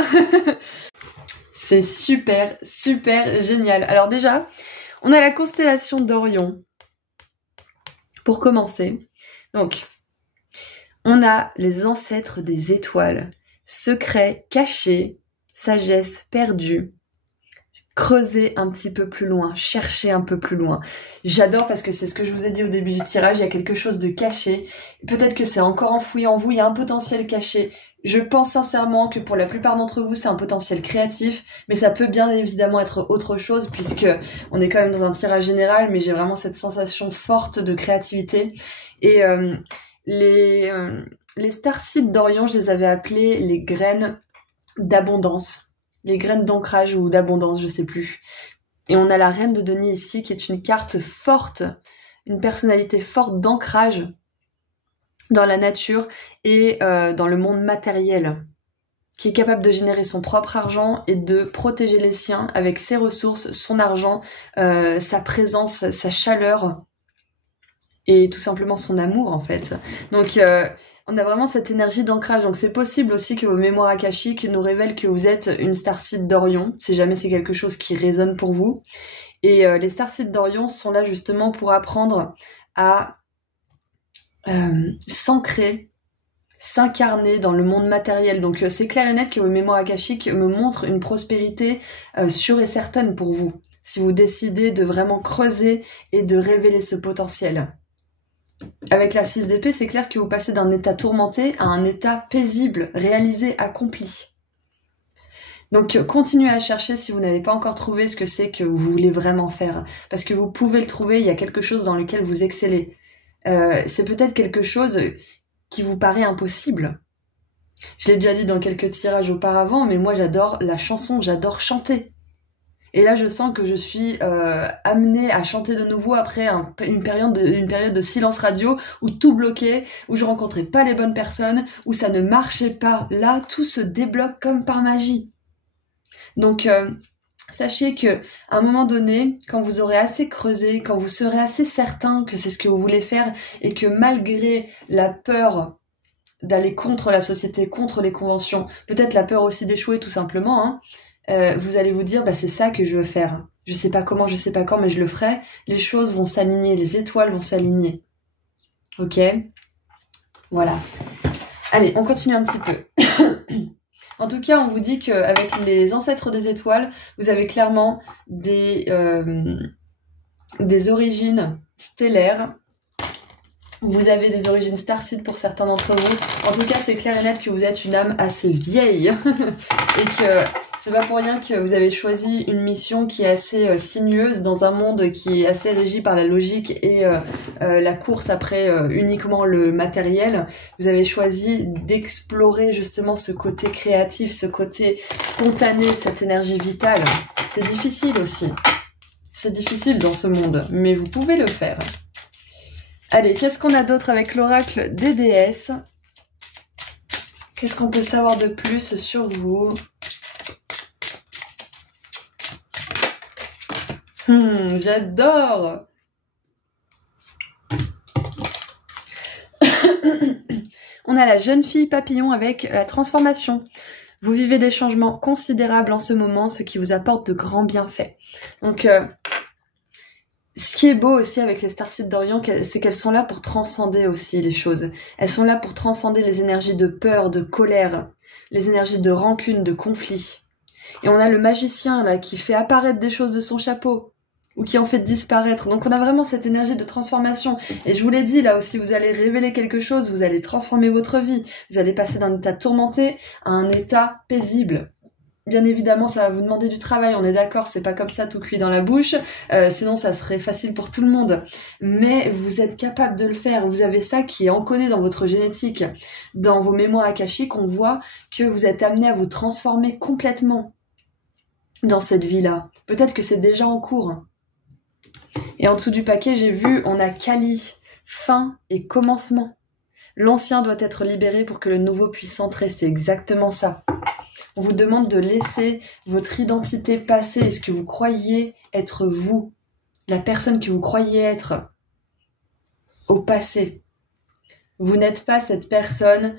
C'est super, super génial. Alors déjà, on a la constellation d'Orion. Pour commencer. Donc, on a les ancêtres des étoiles. Secrets cachés, sagesse perdue. Creuser un petit peu plus loin, chercher un peu plus loin. J'adore parce que c'est ce que je vous ai dit au début du tirage, il y a quelque chose de caché. Peut-être que c'est encore enfoui en vous, il y a un potentiel caché. Je pense sincèrement que pour la plupart d'entre vous, c'est un potentiel créatif, mais ça peut bien évidemment être autre chose puisque on est quand même dans un tirage général, mais j'ai vraiment cette sensation forte de créativité. Et les starseeds d'Orion, je les avais appelés les graines d'abondance. Les graines d'ancrage ou d'abondance, je sais plus. Et on a la reine de denier ici, qui est une carte forte, une personnalité forte d'ancrage dans la nature et dans le monde matériel. qui est capable de générer son propre argent et de protéger les siens avec ses ressources, son argent, sa présence, sa chaleur et tout simplement son amour en fait. Donc on a vraiment cette énergie d'ancrage. Donc c'est possible aussi que vos mémoires akashiques nous révèlent que vous êtes une starseed d'Orion, si jamais c'est quelque chose qui résonne pour vous. Et les starseeds d'Orion sont là justement pour apprendre à s'ancrer, s'incarner dans le monde matériel. Donc c'est clair et net que vos mémoires akashiques me montrent une prospérité sûre et certaine pour vous, si vous décidez de vraiment creuser et de révéler ce potentiel. Avec la 6 d'épée, c'est clair que vous passez d'un état tourmenté à un état paisible, réalisé, accompli. Donc continuez à chercher si vous n'avez pas encore trouvé ce que c'est que vous voulez vraiment faire. Parce que vous pouvez le trouver, il y a quelque chose dans lequel vous excellez. C'est peut-être quelque chose qui vous paraît impossible. Je l'ai déjà dit dans quelques tirages auparavant, mais moi j'adore la chanson, j'adore chanter. Et là je sens que je suis amenée à chanter de nouveau après une période de silence radio où tout bloquait, où je rencontrais pas les bonnes personnes, où ça ne marchait pas. Là tout se débloque comme par magie. Donc sachez que à un moment donné, quand vous aurez assez creusé, quand vous serez assez certain que c'est ce que vous voulez faire et que malgré la peur d'aller contre la société, contre les conventions, peut-être la peur aussi d'échouer tout simplement, hein, vous allez vous dire bah, c'est ça que je veux faire. Je sais pas comment, je sais pas quand, mais je le ferai. Les choses vont s'aligner, les étoiles vont s'aligner. Ok? Voilà. Allez, on continue un petit peu. En tout cas, on vous dit qu'avec les ancêtres des étoiles, vous avez clairement des origines stellaires. Vous avez des origines starseed pour certains d'entre vous. En tout cas, c'est clair et net que vous êtes une âme assez vieille. Et que c'est pas pour rien que vous avez choisi une mission qui est assez sinueuse dans un monde qui est assez régi par la logique et la course après uniquement le matériel. Vous avez choisi d'explorer justement ce côté créatif, ce côté spontané, cette énergie vitale. C'est difficile aussi. C'est difficile dans ce monde, mais vous pouvez le faire. Allez, qu'est-ce qu'on a d'autre avec l'oracle des déesses? Qu'est-ce qu'on peut savoir de plus sur vous? J'adore. On a la jeune fille papillon avec la transformation. Vous vivez des changements considérables en ce moment, ce qui vous apporte de grands bienfaits. Donc, ce qui est beau aussi avec les starseeds d'Orion, c'est qu'elles sont là pour transcender aussi les choses. Elles sont là pour transcender les énergies de peur, de colère, les énergies de rancune, de conflit. Et on a le magicien là qui fait apparaître des choses de son chapeau ou qui en fait disparaître. Donc on a vraiment cette énergie de transformation. Et je vous l'ai dit, là aussi, vous allez révéler quelque chose, vous allez transformer votre vie. Vous allez passer d'un état tourmenté à un état paisible. Bien évidemment, ça va vous demander du travail, on est d'accord, c'est pas comme ça tout cuit dans la bouche, sinon ça serait facile pour tout le monde. Mais vous êtes capable de le faire, vous avez ça qui est encodé dans votre génétique. Dans vos mémoires akashiques, on voit que vous êtes amené à vous transformer complètement dans cette vie-là. Peut-être que c'est déjà en cours. Et en dessous du paquet, j'ai vu, on a Kali, fin et commencement. L'ancien doit être libéré pour que le nouveau puisse entrer, c'est exactement ça. On vous demande de laisser votre identité passer et ce que vous croyez être vous, la personne que vous croyez être au passé. Vous n'êtes pas cette personne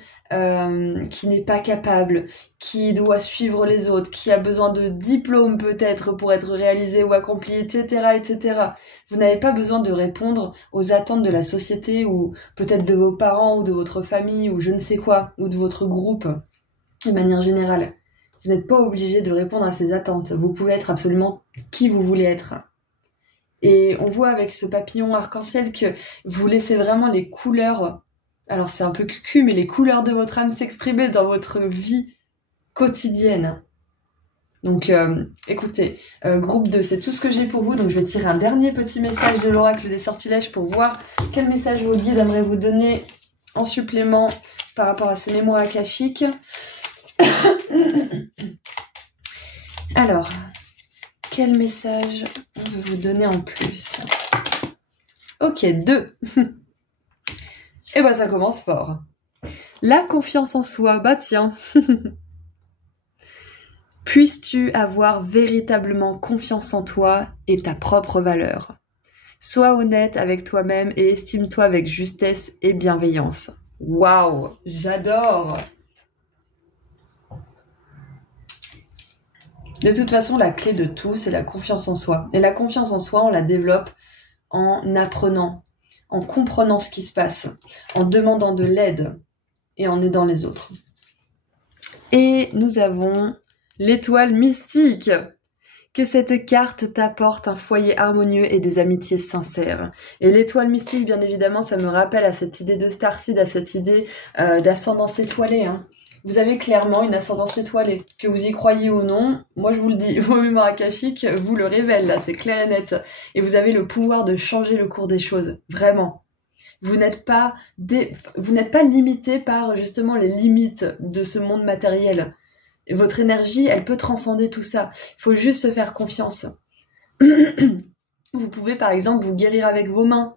qui n'est pas capable, qui doit suivre les autres, qui a besoin de diplômes peut-être pour être réalisé ou accompli, etc., etc. Vous n'avez pas besoin de répondre aux attentes de la société ou peut-être de vos parents ou de votre famille ou je ne sais quoi, ou de votre groupe de manière générale. Vous n'êtes pas obligé de répondre à ces attentes. Vous pouvez être absolument qui vous voulez être. Et on voit avec ce papillon arc-en-ciel que vous laissez vraiment les couleurs, alors c'est un peu cucu, mais les couleurs de votre âme s'exprimer dans votre vie quotidienne. Donc écoutez, groupe 2, c'est tout ce que j'ai pour vous. Donc je vais tirer un dernier petit message de l'oracle des sortilèges pour voir quel message vos guides aimeraient vous donner en supplément par rapport à ces mémoires akashiques. Alors, quel message on veut vous donner en plus? Ok, 2. Et bah ça commence fort. La confiance en soi, bah tiens. Puisses-tu avoir véritablement confiance en toi et ta propre valeur. Sois honnête avec toi-même et estime-toi avec justesse et bienveillance. Waouh, j'adore! De toute façon, la clé de tout, c'est la confiance en soi. Et la confiance en soi, on la développe en apprenant, en comprenant ce qui se passe, en demandant de l'aide et en aidant les autres. Et nous avons l'étoile mystique. Que cette carte t'apporte un foyer harmonieux et des amitiés sincères. Et l'étoile mystique, bien évidemment, ça me rappelle à cette idée de starseed, à cette idée d'ascendance étoilée. Hein. Vous avez clairement une ascendance étoilée. Que vous y croyez ou non, moi je vous le dis, vos mémoires akashiques vous le révèlent, là, c'est clair et net. Et vous avez le pouvoir de changer le cours des choses, vraiment. Vous n'êtes pas limité par justement les limites de ce monde matériel. Votre énergie, elle peut transcender tout ça. Il faut juste se faire confiance. Vous pouvez par exemple vous guérir avec vos mains.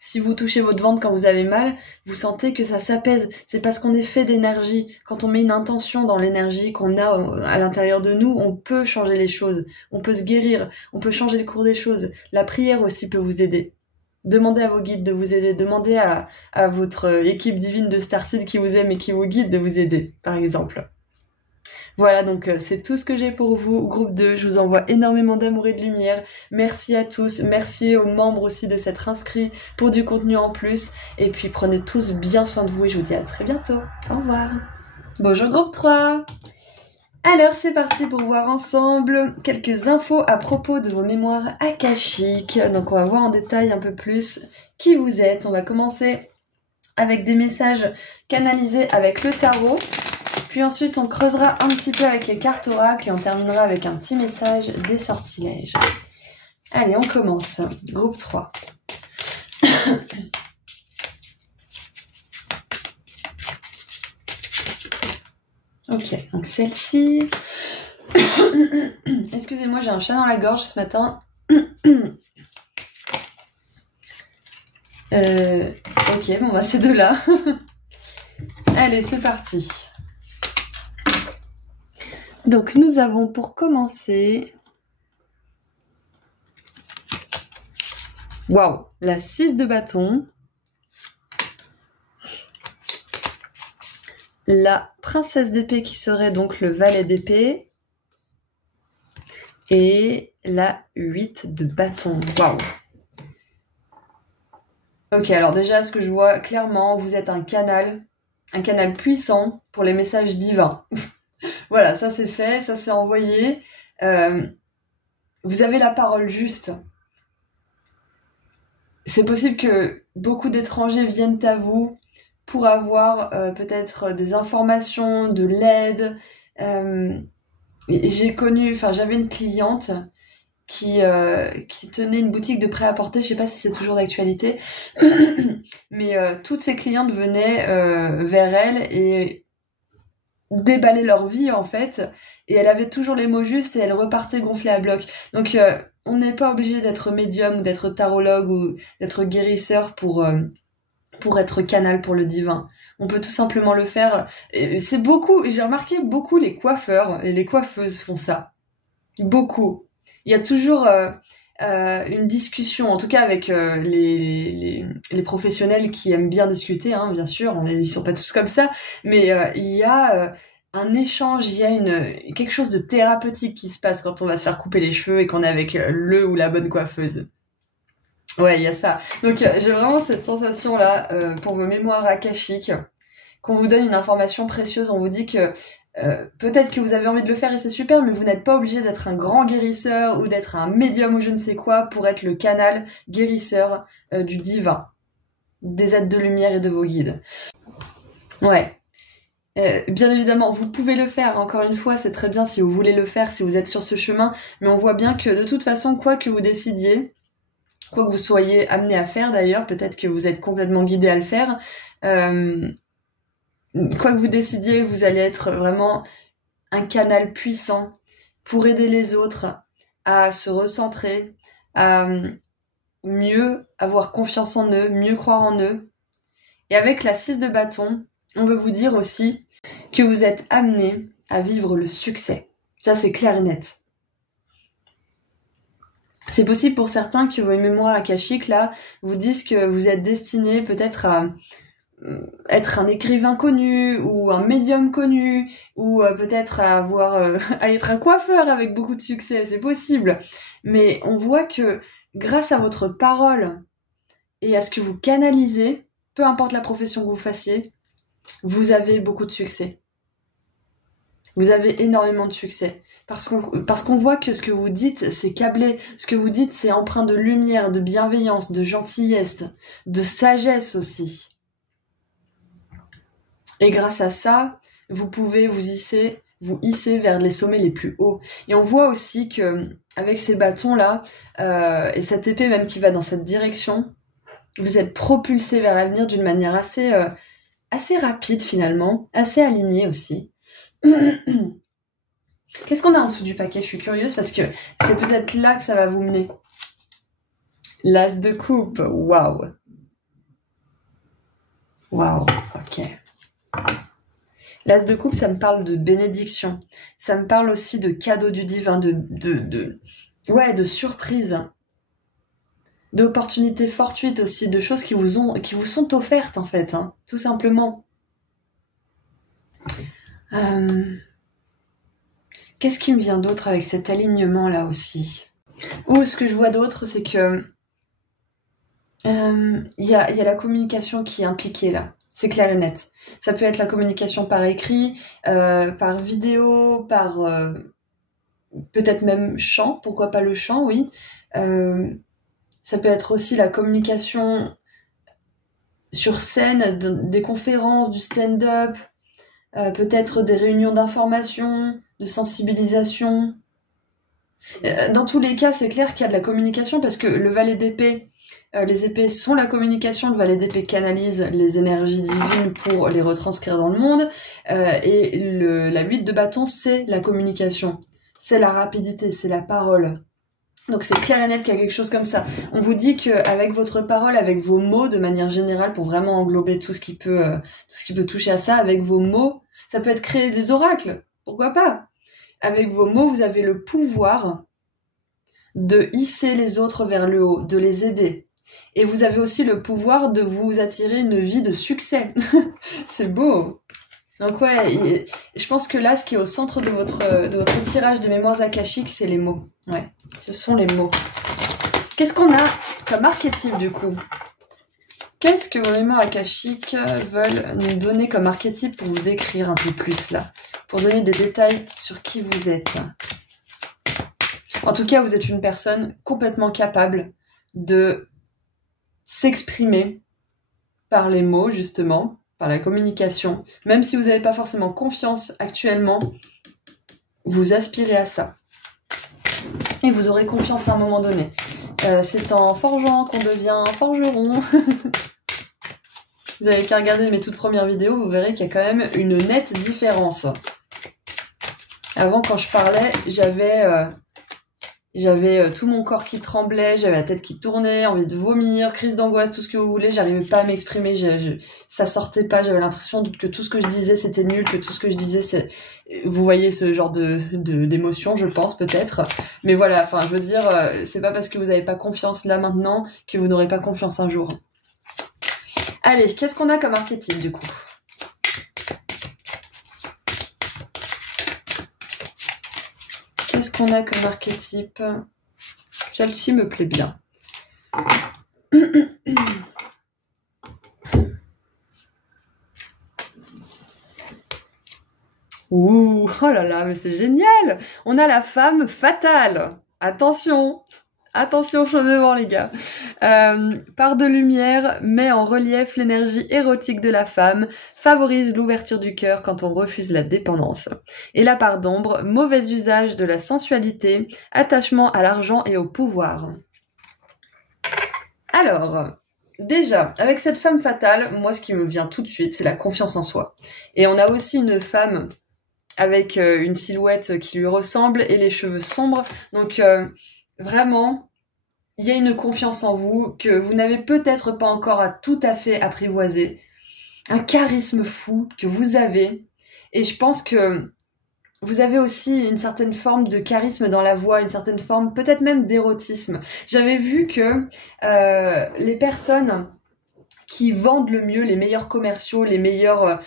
Si vous touchez votre ventre quand vous avez mal, vous sentez que ça s'apaise. C'est parce qu'on est fait d'énergie. Quand on met une intention dans l'énergie qu'on a à l'intérieur de nous, on peut changer les choses. On peut se guérir. On peut changer le cours des choses. La prière aussi peut vous aider. Demandez à vos guides de vous aider. Demandez à votre équipe divine de Starseed qui vous aime et qui vous guide de vous aider, par exemple. Voilà, donc c'est tout ce que j'ai pour vous, groupe 2. Je vous envoie énormément d'amour et de lumière. Merci à tous. Merci aux membres aussi de s'être inscrits pour du contenu en plus. Et puis prenez tous bien soin de vous et je vous dis à très bientôt. Au revoir. Bonjour groupe 3. Alors c'est parti pour voir ensemble quelques infos à propos de vos mémoires akashiques. Donc on va voir en détail un peu plus qui vous êtes. On va commencer avec des messages canalisés avec le tarot. Puis ensuite, on creusera un petit peu avec les cartes oracles et on terminera avec un petit message des sortilèges. Allez, on commence. Groupe 3. Ok, donc celle-ci... Excusez-moi, j'ai un chat dans la gorge ce matin. Ok, bon bah c'est de là. Allez, c'est parti. Donc nous avons pour commencer... Waouh, la 6 de bâton. La princesse d'épée qui serait donc le valet d'épée. Et la 8 de bâton. Waouh. Ok, alors déjà, ce que je vois clairement, vous êtes un canal puissant pour les messages divins. Voilà, ça c'est fait, ça c'est envoyé. Vous avez la parole juste. C'est possible que beaucoup d'étrangers viennent à vous pour avoir peut-être des informations, de l'aide. J'avais une cliente qui tenait une boutique de prêt-à-porter, je sais pas si c'est toujours d'actualité, mais toutes ses clientes venaient vers elle et déballer leur vie en fait, et elle avait toujours les mots justes et elle repartait gonflée à bloc. Donc on n'est pas obligé d'être médium ou d'être tarologue ou d'être guérisseur pour être canal pour le divin. On peut tout simplement le faire. Et c'est beaucoup, j'ai remarqué beaucoup les coiffeurs et les coiffeuses font ça. Beaucoup. Il y a toujours une discussion, en tout cas avec les professionnels qui aiment bien discuter, hein, bien sûr, ils sont pas tous comme ça, mais il y a un échange, il y a quelque chose de thérapeutique qui se passe quand on va se faire couper les cheveux et qu'on est avec le ou la bonne coiffeuse. Ouais, il y a ça. Donc j'ai vraiment cette sensation-là pour vos mémoires akashiques, qu'on vous donne une information précieuse, on vous dit que peut-être que vous avez envie de le faire et c'est super, mais vous n'êtes pas obligé d'être un grand guérisseur ou d'être un médium ou je ne sais quoi pour être le canal guérisseur du divin, des êtres de lumière et de vos guides. Ouais. Bien évidemment, vous pouvez le faire, encore une fois, c'est très bien si vous voulez le faire, si vous êtes sur ce chemin, mais on voit bien que de toute façon, quoi que vous décidiez, quoi que vous soyez amené à faire d'ailleurs, peut-être que vous êtes complètement guidé à le faire, quoi que vous décidiez, vous allez être vraiment un canal puissant pour aider les autres à se recentrer, à mieux avoir confiance en eux, mieux croire en eux. Et avec la 6 de bâton, on veut vous dire aussi que vous êtes amené à vivre le succès. Ça, c'est clair et net. C'est possible pour certains que vos mémoires akashiques, là, vous disent que vous êtes destiné peut-être à être un écrivain connu, ou un médium connu, ou peut-être à avoir à être un coiffeur avec beaucoup de succès, c'est possible. Mais on voit que grâce à votre parole et à ce que vous canalisez, peu importe la profession que vous fassiez, vous avez beaucoup de succès. Vous avez énormément de succès. Parce qu'on voit que ce que vous dites, c'est câblé. Ce que vous dites, c'est empreint de lumière, de bienveillance, de gentillesse, de sagesse aussi. Et grâce à ça, vous pouvez vous hisser vers les sommets les plus hauts. Et on voit aussi que avec ces bâtons-là, et cette épée même qui va dans cette direction, vous êtes propulsé vers l'avenir d'une manière assez rapide finalement, assez alignée aussi. Qu'est-ce qu'on a en dessous du paquet? Je suis curieuse parce que c'est peut-être là que ça va vous mener. L'as de coupe, waouh. Waouh, ok. L'as de coupe, ça me parle de bénédiction. Ça me parle aussi de cadeau du divin, de surprise. D'opportunités fortuites aussi, de choses qui vous sont offertes en fait, hein, tout simplement. Qu'est-ce qui me vient d'autre avec cet alignement là aussi? Ce que je vois d'autre, c'est que y a la communication qui est impliquée là. C'est clair et net. Ça peut être la communication par écrit, par vidéo, par peut-être même chant, pourquoi pas le chant, oui. Ça peut être aussi la communication sur scène, des conférences, du stand-up, peut-être des réunions d'information, de sensibilisation. Dans tous les cas, c'est clair qu'il y a de la communication parce que le valet d'épée, les épées sont la communication, le valet d'épée canalise les énergies divines pour les retranscrire dans le monde, et la 8 de bâton, c'est la communication, c'est la rapidité, c'est la parole. Donc c'est clair et net qu'il y a quelque chose comme ça. On vous dit qu'avec votre parole, avec vos mots de manière générale, pour vraiment englober tout ce qui peut toucher à ça, avec vos mots, ça peut être créer des oracles, pourquoi pas? Avec vos mots, vous avez le pouvoir de hisser les autres vers le haut, de les aider. Et vous avez aussi le pouvoir de vous attirer une vie de succès. C'est beau. Donc ouais, je pense que là, ce qui est au centre de votre tirage de mémoires akashiques, c'est les mots. Ouais, ce sont les mots. Qu'est-ce qu'on a comme archétype du coup? Qu'est-ce que vos mémoires akashiques veulent nous donner comme archétype pour vous décrire un peu plus là? Pour donner des détails sur qui vous êtes. En tout cas, vous êtes une personne complètement capable de s'exprimer par les mots, justement, par la communication. Même si vous n'avez pas forcément confiance actuellement, vous aspirez à ça. Et vous aurez confiance à un moment donné. C'est en forgeant qu'on devient forgeron. Vous avez qu'à regarder mes toutes premières vidéos, vous verrez qu'il y a quand même une nette différence. Avant, quand je parlais, j'avais tout mon corps qui tremblait, j'avais la tête qui tournait, envie de vomir, crise d'angoisse, tout ce que vous voulez, j'arrivais pas à m'exprimer, ça sortait pas, j'avais l'impression que tout ce que je disais c'était nul, que tout ce que je disais c'est... Vous voyez ce genre d'émotion, je pense, peut-être. Mais voilà, enfin, je veux dire, c'est pas parce que vous avez pas confiance là maintenant que vous n'aurez pas confiance un jour. Allez, qu'est-ce qu'on a comme archétype du coup? Qu'est-ce qu'on a comme archétype? Celle-ci me plaît bien. Ouh, oh là là, mais c'est génial! On a la femme fatale. Attention! Attention, chaud devant les gars. Part de lumière met en relief l'énergie érotique de la femme, favorise l'ouverture du cœur quand on refuse la dépendance. Et la part d'ombre, mauvais usage de la sensualité, attachement à l'argent et au pouvoir. Alors, déjà, avec cette femme fatale, moi ce qui me vient tout de suite, c'est la confiance en soi. Et on a aussi une femme avec une silhouette qui lui ressemble et les cheveux sombres, donc... Vraiment, il y a une confiance en vous que vous n'avez peut-être pas encore à tout à fait apprivoiser. Un charisme fou que vous avez. Et je pense que vous avez aussi une certaine forme de charisme dans la voix, une certaine forme peut-être même d'érotisme. J'avais vu que les personnes qui vendent le mieux, les meilleurs commerciaux, les meilleurs...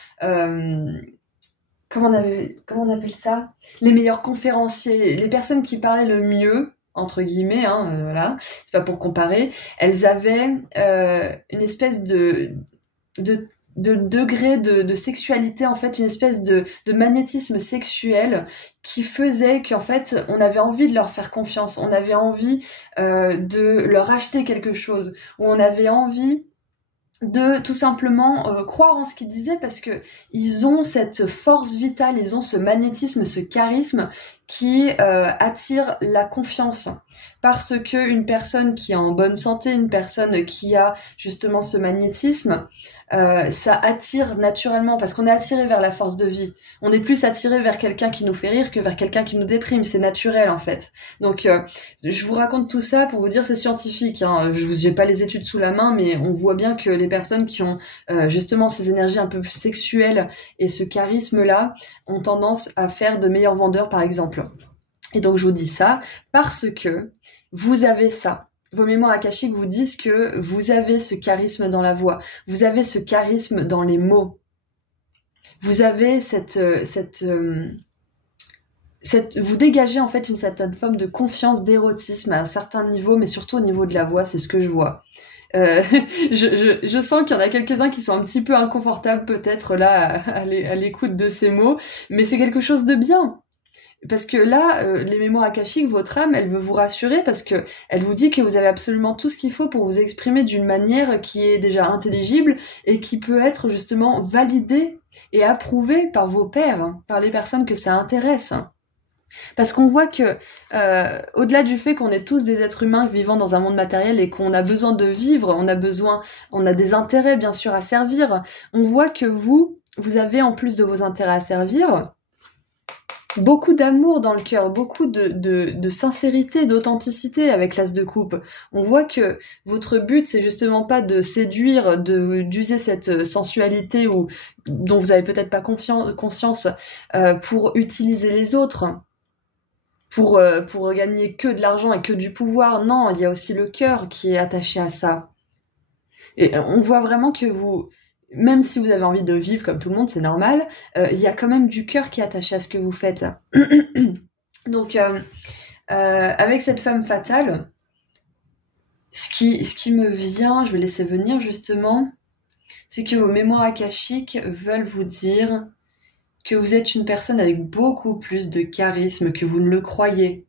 comment on appelle ça? Les meilleurs conférenciers, les personnes qui parlaient le mieux, entre guillemets, hein, voilà, c'est pas pour comparer, elles avaient une espèce de degré de sexualité, en fait, une espèce de magnétisme sexuel qui faisait qu'en fait, on avait envie de leur faire confiance, on avait envie de leur acheter quelque chose, ou on avait envie de tout simplement croire en ce qu'ils disaient parce que ils ont cette force vitale, ils ont ce magnétisme, ce charisme qui attire la confiance. Parce que une personne qui est en bonne santé, une personne qui a justement ce magnétisme, ça attire naturellement parce qu'on est attiré vers la force de vie. On est plus attiré vers quelqu'un qui nous fait rire que vers quelqu'un qui nous déprime. C'est naturel en fait. Donc je vous raconte tout ça pour vous dire c'est scientifique. Hein. Je n'ai pas les études sous la main, mais on voit bien que les personnes qui ont justement ces énergies un peu sexuelles et ce charisme-là ont tendance à faire de meilleurs vendeurs par exemple. Et donc je vous dis ça parce que vous avez ça. Vos mémoires akashiques vous disent que vous avez ce charisme dans la voix, vous avez ce charisme dans les mots, vous avez vous dégagez en fait une certaine forme de confiance, d'érotisme à un certain niveau, mais surtout au niveau de la voix, c'est ce que je vois. Je sens qu'il y en a quelques-uns qui sont un petit peu inconfortables peut-être là à l'écoute de ces mots, mais c'est quelque chose de bien. Parce que là, les mémoires akashiques, votre âme, elle veut vous rassurer parce que elle vous dit que vous avez absolument tout ce qu'il faut pour vous exprimer d'une manière qui est déjà intelligible et qui peut être justement validée et approuvée par vos pairs, par les personnes que ça intéresse. Parce qu'on voit que, au-delà du fait qu'on est tous des êtres humains vivant dans un monde matériel et qu'on a besoin de vivre, on a des intérêts bien sûr à servir, on voit que vous avez en plus de vos intérêts à servir, beaucoup d'amour dans le cœur, beaucoup de sincérité, d'authenticité avec l'as de coupe. On voit que votre but, c'est justement pas de séduire, d'user cette sensualité dont vous avez peut-être pas conscience pour utiliser les autres, pour gagner que de l'argent et que du pouvoir. Non, il y a aussi le cœur qui est attaché à ça. Et on voit vraiment que même si vous avez envie de vivre comme tout le monde, c'est normal, il y a quand même du cœur qui est attaché à ce que vous faites. Donc, avec cette femme fatale, ce qui me vient, je vais laisser venir justement, c'est que vos mémoires akashiques veulent vous dire que vous êtes une personne avec beaucoup plus de charisme que vous ne le croyez.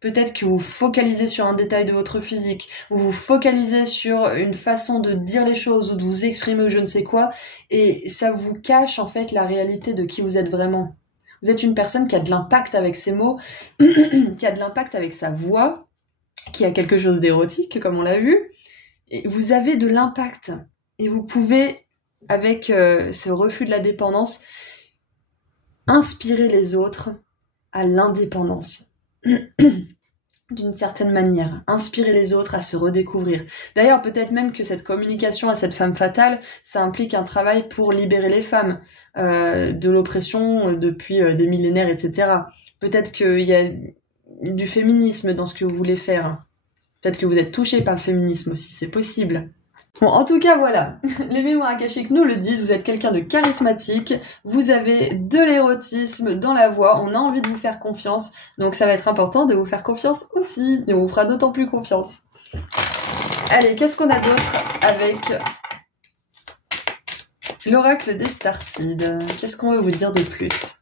Peut-être que vous focalisez sur un détail de votre physique, ou vous focalisez sur une façon de dire les choses, ou de vous exprimer, ou je ne sais quoi, et ça vous cache en fait la réalité de qui vous êtes vraiment. Vous êtes une personne qui a de l'impact avec ses mots, qui a de l'impact avec sa voix, qui a quelque chose d'érotique, comme on l'a vu, et vous avez de l'impact. Et vous pouvez, avec ce refus de la dépendance, inspirer les autres à l'indépendance. D'une certaine manière, inspirer les autres à se redécouvrir. D'ailleurs, peut-être même que cette communication à cette femme fatale, ça implique un travail pour libérer les femmes de l'oppression depuis des millénaires, etc. Peut-être qu'il y a du féminisme dans ce que vous voulez faire. Peut-être que vous êtes touché par le féminisme aussi, c'est possible. Bon, en tout cas, voilà, les mémoires akashiques nous le disent, vous êtes quelqu'un de charismatique, vous avez de l'érotisme dans la voix, on a envie de vous faire confiance, donc ça va être important de vous faire confiance aussi, et on vous fera d'autant plus confiance. Allez, qu'est-ce qu'on a d'autre avec l'oracle des Starseeds? Qu'est-ce qu'on veut vous dire de plus?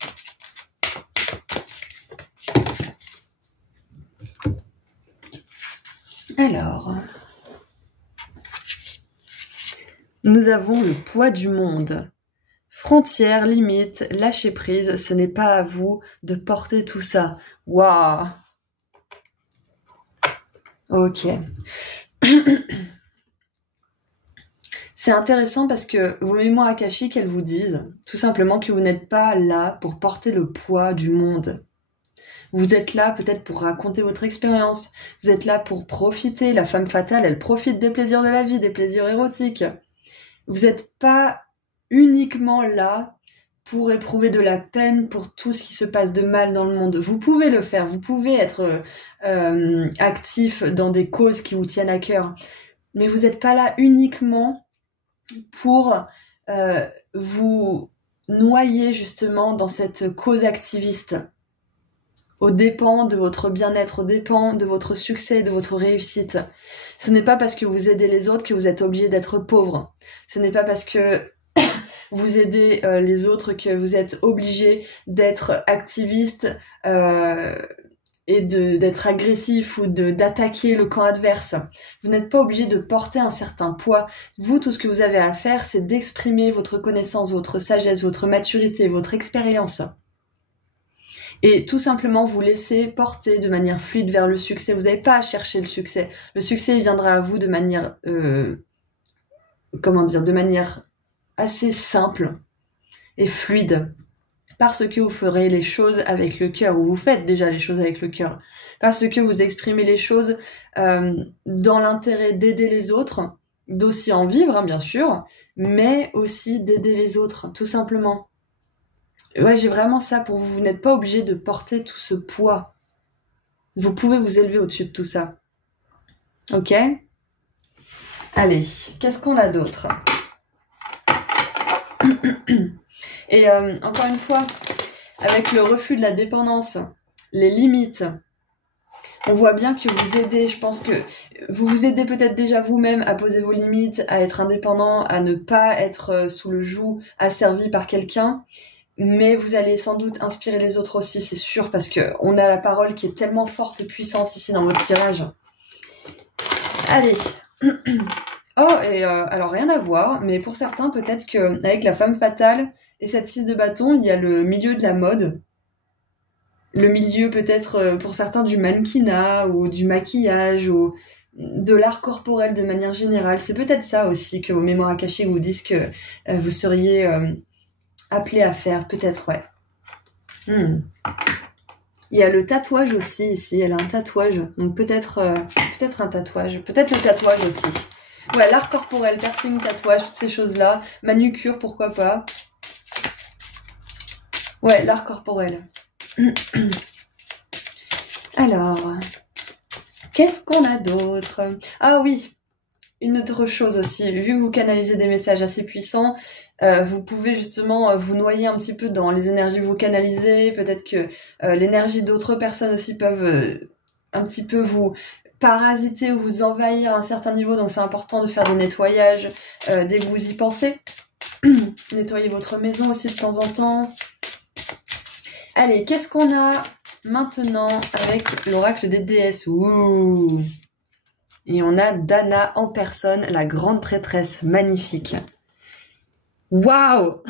Alors... Nous avons le poids du monde. Frontières, limites, lâcher prise, ce n'est pas à vous de porter tout ça. Waouh! Ok. C'est intéressant parce que vos mémoires akashiques, elles vous disent tout simplement que vous n'êtes pas là pour porter le poids du monde. Vous êtes là peut-être pour raconter votre expérience. Vous êtes là pour profiter. La femme fatale, elle profite des plaisirs de la vie, des plaisirs érotiques. Vous n'êtes pas uniquement là pour éprouver de la peine pour tout ce qui se passe de mal dans le monde. Vous pouvez le faire, vous pouvez être actif dans des causes qui vous tiennent à cœur, mais vous n'êtes pas là uniquement pour vous noyer justement dans cette cause activiste, aux dépens de votre bien-être, aux dépens de votre succès, de votre réussite. Ce n'est pas parce que vous aidez les autres que vous êtes obligé d'être pauvre. Ce n'est pas parce que vous aidez les autres que vous êtes obligé d'être activiste et d'être agressif ou d'attaquer le camp adverse. Vous n'êtes pas obligé de porter un certain poids. Vous, tout ce que vous avez à faire, c'est d'exprimer votre connaissance, votre sagesse, votre maturité, votre expérience. Et tout simplement vous laisser porter de manière fluide vers le succès. Vous n'avez pas à chercher le succès. Le succès viendra à vous de manière, de manière assez simple et fluide, parce que vous ferez les choses avec le cœur, ou vous faites déjà les choses avec le cœur, parce que vous exprimez les choses dans l'intérêt d'aider les autres, d'aussi en vivre, hein, bien sûr, mais aussi d'aider les autres, tout simplement. Ouais, j'ai vraiment ça pour vous. Vous n'êtes pas obligé de porter tout ce poids. Vous pouvez vous élever au-dessus de tout ça. Ok ? Allez, qu'est-ce qu'on a d'autre ? Et encore une fois, avec le refus de la dépendance, les limites, on voit bien que vous aidez, je pense que vous vous aidez peut-être déjà vous-même à poser vos limites, à être indépendant, à ne pas être sous le joug, asservi par quelqu'un, mais vous allez sans doute inspirer les autres aussi, c'est sûr, parce qu'on a la parole qui est tellement forte et puissante ici dans votre tirage. Allez. Oh, et alors rien à voir, mais pour certains, peut-être qu'avec la femme fatale et cette 6 de bâton, il y a le milieu de la mode. Le milieu peut-être pour certains du mannequinat ou du maquillage ou de l'art corporel de manière générale. C'est peut-être ça aussi que vos mémoires akashiques vous disent que vous seriez appelé à faire. Peut-être, ouais. Il y a le tatouage aussi ici. Elle a un tatouage. Donc peut-être un tatouage. Peut-être le tatouage aussi. Ouais, l'art corporel, piercing, tatouage, toutes ces choses-là. Manucure, pourquoi pas. Ouais, l'art corporel. Alors, qu'est-ce qu'on a d'autre? Ah oui, une autre chose aussi. Vu que vous canalisez des messages assez puissants, vous pouvez justement vous noyer un petit peu dans les énergies que vous canalisez. Peut-être que l'énergie d'autres personnes aussi peuvent un petit peu vous parasiter ou vous envahir à un certain niveau, donc c'est important de faire des nettoyages dès que vous y pensez. Nettoyez votre maison aussi de temps en temps. Allez, qu'est-ce qu'on a maintenant avec l'oracle des déesses? Ouh. Et on a Dana en personne, la grande prêtresse, magnifique. Waouh.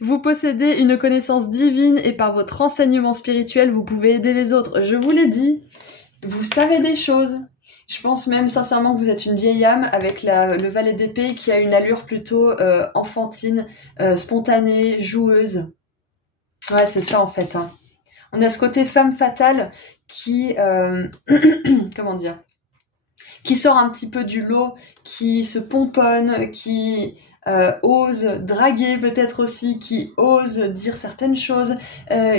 Vous possédez une connaissance divine et par votre enseignement spirituel, vous pouvez aider les autres. Je vous l'ai dit. Vous savez des choses. Je pense même sincèrement que vous êtes une vieille âme avec le valet d'épée qui a une allure plutôt enfantine, spontanée, joueuse. Ouais, c'est ça en fait. Hein. On a ce côté femme fatale qui... comment dire, qui sort un petit peu du lot, qui se pomponne, qui... ose draguer peut-être aussi, qui ose dire certaines choses,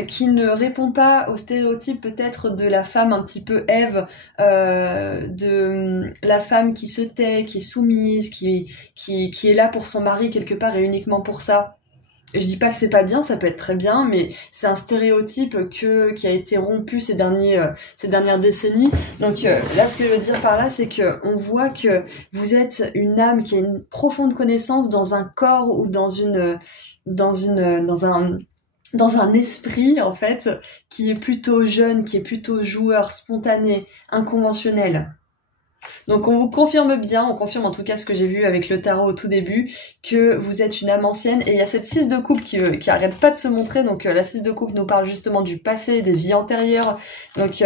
qui ne répond pas aux stéréotypes peut-être de la femme un petit peu Ève, de la femme qui se tait, qui est soumise, qui est là pour son mari quelque part et uniquement pour ça. Je dis pas que c'est pas bien, ça peut être très bien, mais c'est un stéréotype qui a été rompu ces dernières décennies. Donc là, ce que je veux dire par là, c'est que on voit que vous êtes une âme qui a une profonde connaissance dans un corps ou dans un esprit en fait qui est plutôt jeune, qui est plutôt joueur, spontané, inconventionnel. Donc on vous confirme bien, on confirme en tout cas ce que j'ai vu avec le tarot au tout début, que vous êtes une âme ancienne, et il y a cette 6 de coupe qui arrête pas de se montrer, donc la 6 de coupe nous parle justement du passé, des vies antérieures, donc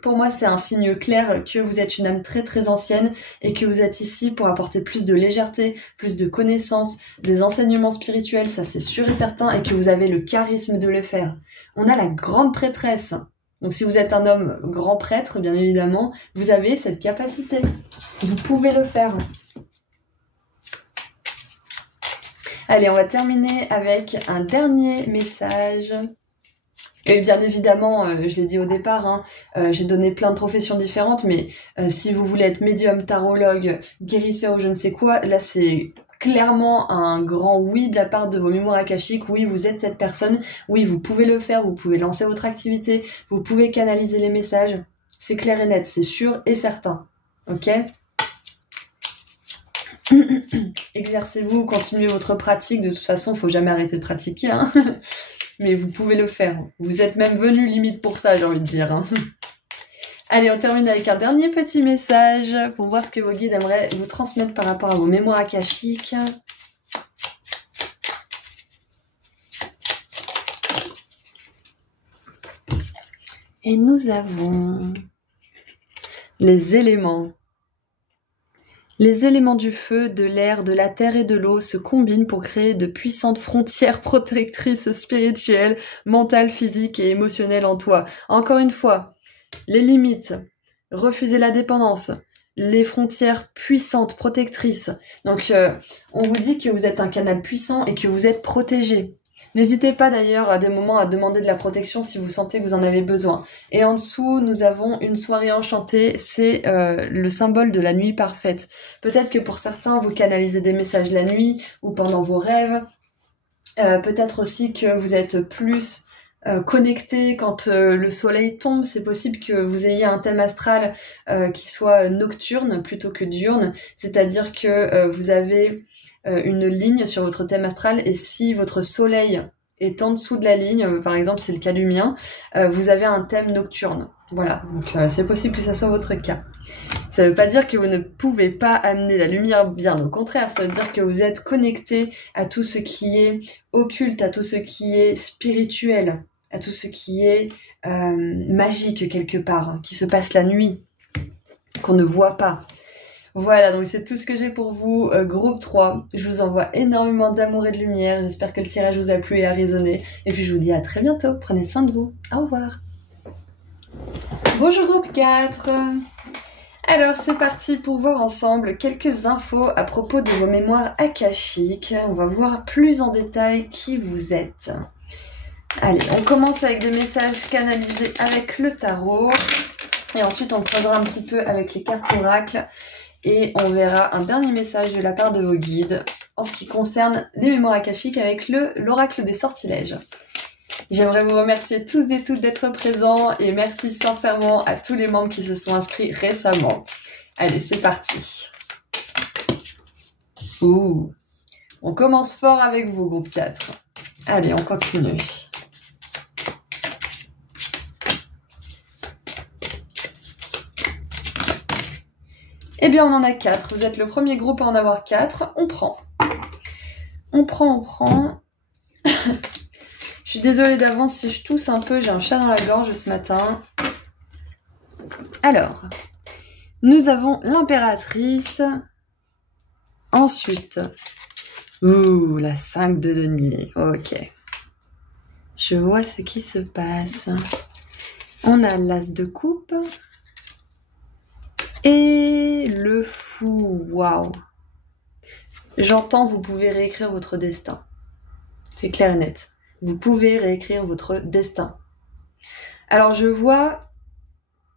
pour moi c'est un signe clair que vous êtes une âme très très ancienne, et que vous êtes ici pour apporter plus de légèreté, plus de connaissances, des enseignements spirituels, ça c'est sûr et certain, et que vous avez le charisme de le faire. On a la grande prêtresse. Donc si vous êtes un homme grand prêtre, bien évidemment, vous avez cette capacité. Vous pouvez le faire. Allez, on va terminer avec un dernier message. Et bien évidemment, je l'ai dit au départ, hein, j'ai donné plein de professions différentes, mais si vous voulez être médium, tarologue, guérisseur ou je ne sais quoi, là c'est clairement un grand oui de la part de vos mémoires akashiques. Oui, vous êtes cette personne. Oui, vous pouvez le faire, vous pouvez lancer votre activité, vous pouvez canaliser les messages. C'est clair et net, c'est sûr et certain. Ok ? Exercez-vous, continuez votre pratique. De toute façon, il ne faut jamais arrêter de pratiquer. Hein. Mais vous pouvez le faire. Vous êtes même venu limite pour ça, j'ai envie de dire. Hein. Allez, on termine avec un dernier petit message pour voir ce que vos guides aimeraient vous transmettre par rapport à vos mémoires akashiques. Et nous avons les éléments. Les éléments du feu, de l'air, de la terre et de l'eau se combinent pour créer de puissantes frontières protectrices spirituelles, mentales, physiques et émotionnelles en toi. Encore une fois, les limites, refuser la dépendance, les frontières puissantes, protectrices. Donc, on vous dit que vous êtes un canal puissant et que vous êtes protégé. N'hésitez pas d'ailleurs à des moments à demander de la protection si vous sentez que vous en avez besoin. Et en dessous, nous avons une soirée enchantée, c'est le symbole de la nuit parfaite. Peut-être que pour certains, vous canalisez des messages la nuit ou pendant vos rêves. Peut-être aussi que vous êtes plus connecté quand le soleil tombe. C'est possible que vous ayez un thème astral qui soit nocturne plutôt que diurne. C'est-à-dire que vous avez une ligne sur votre thème astral et si votre soleil est en dessous de la ligne, par exemple c'est le cas du mien, vous avez un thème nocturne. Voilà, donc c'est possible que ça soit votre cas. Ça ne veut pas dire que vous ne pouvez pas amener la lumière, bien au contraire, ça veut dire que vous êtes connecté à tout ce qui est occulte, à tout ce qui est spirituel, à tout ce qui est magique quelque part, hein, qui se passe la nuit, qu'on ne voit pas. Voilà, donc c'est tout ce que j'ai pour vous, groupe 3. Je vous envoie énormément d'amour et de lumière. J'espère que le tirage vous a plu et a résonné. Et puis je vous dis à très bientôt. Prenez soin de vous. Au revoir. Bonjour groupe 4. Alors c'est parti pour voir ensemble quelques infos à propos de vos mémoires akashiques. On va voir plus en détail qui vous êtes. Allez, on commence avec des messages canalisés avec le tarot. Et ensuite on creusera un petit peu avec les cartes oracles. Et on verra un dernier message de la part de vos guides en ce qui concerne les mémoires akashiques avec l'oracle des sortilèges. J'aimerais vous remercier tous et toutes d'être présents et merci sincèrement à tous les membres qui se sont inscrits récemment. Allez, c'est parti. Ouh, on commence fort avec vous, groupe 4. Allez, on continue. Eh bien, on en a 4. Vous êtes le premier groupe à en avoir 4. On prend. On prend. Je suis désolée d'avance si je tousse un peu. J'ai un chat dans la gorge ce matin. Alors, nous avons l'impératrice. Ensuite, la 5 de denier. Ok. Je vois ce qui se passe. On a l'as de coupe. Et le fou, waouh. J'entends, vous pouvez réécrire votre destin. C'est clair et net. Vous pouvez réécrire votre destin. Alors je vois,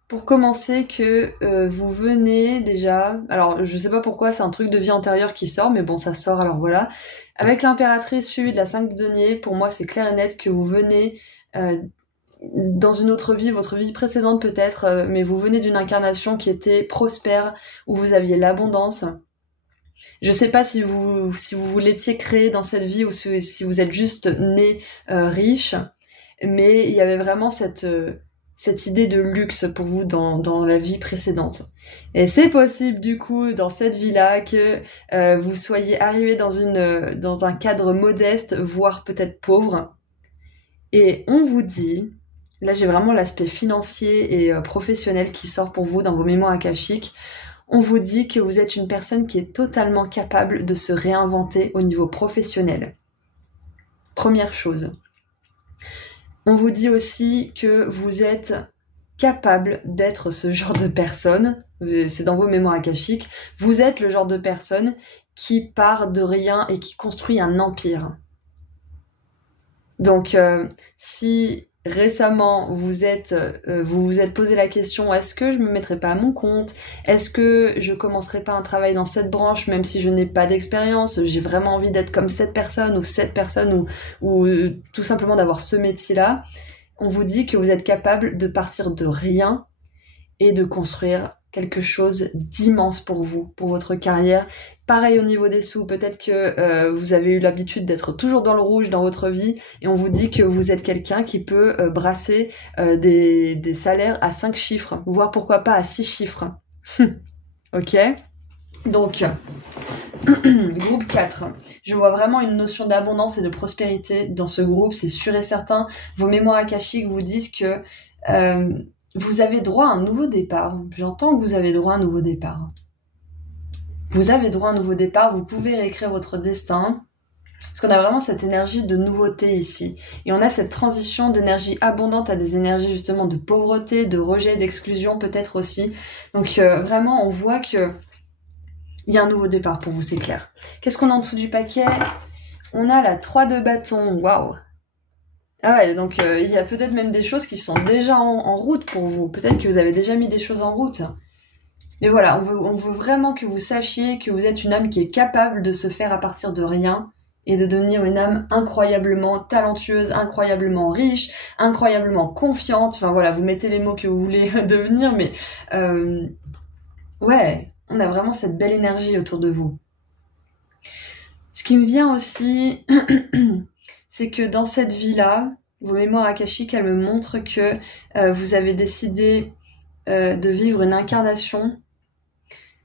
pour commencer, que vous venez déjà... Alors je sais pas pourquoi, c'est un truc de vie antérieure qui sort, mais bon, ça sort, alors voilà. Avec l'impératrice suivie de la 5 de denier, pour moi c'est clair et net que vous venez... dans une autre vie, votre vie précédente peut-être, mais vous venez d'une incarnation qui était prospère, où vous aviez l'abondance. Je sais pas si vous l'étiez créé dans cette vie ou si vous êtes juste né riche, mais il y avait vraiment cette idée de luxe pour vous dans la vie précédente. Et c'est possible du coup dans cette vie-là que vous soyez arrivé dans un cadre modeste, voire peut-être pauvre. Et on vous dit... Là, j'ai vraiment l'aspect financier et professionnel qui sort pour vous dans vos mémoires akashiques. On vous dit que vous êtes une personne qui est totalement capable de se réinventer au niveau professionnel. Première chose. On vous dit aussi que vous êtes capable d'être ce genre de personne. C'est dans vos mémoires akashiques. Vous êtes le genre de personne qui part de rien et qui construit un empire. Donc, si récemment vous vous êtes posé la question, est-ce que je me mettrai pas à mon compte? Est-ce que je commencerai pas un travail dans cette branche, même si je n'ai pas d'expérience? J'ai vraiment envie d'être comme cette personne ou tout simplement d'avoir ce métier-là. On vous dit que vous êtes capable de partir de rien et de construire quelque chose d'immense pour vous, pour votre carrière. Pareil au niveau des sous, peut-être que vous avez eu l'habitude d'être toujours dans le rouge dans votre vie et on vous dit que vous êtes quelqu'un qui peut brasser des salaires à 5 chiffres, voire pourquoi pas à 6 chiffres. Ok? Donc, groupe 4. Je vois vraiment une notion d'abondance et de prospérité dans ce groupe, c'est sûr et certain. Vos mémoires akashiques vous disent que vous avez droit à un nouveau départ. J'entends que vous avez droit à un nouveau départ. Vous avez droit à un nouveau départ, vous pouvez réécrire votre destin. Parce qu'on a vraiment cette énergie de nouveauté ici. Et on a cette transition d'énergie abondante à des énergies justement de pauvreté, de rejet, d'exclusion peut-être aussi. Donc vraiment, on voit que il y a un nouveau départ pour vous, c'est clair. Qu'est-ce qu'on a en dessous du paquet? On a la 3 de bâton. Waouh! Ah ouais, donc il y a peut-être même des choses qui sont déjà en route pour vous. Peut-être que vous avez déjà mis des choses en route. Mais voilà, on veut vraiment que vous sachiez que vous êtes une âme qui est capable de se faire à partir de rien et de devenir une âme incroyablement talentueuse, incroyablement riche, incroyablement confiante. Enfin voilà, vous mettez les mots que vous voulez devenir, mais ouais, on a vraiment cette belle énergie autour de vous. Ce qui me vient aussi, c'est que dans cette vie-là, vos mémoires akashiques, elles me montrent que vous avez décidé de vivre une incarnation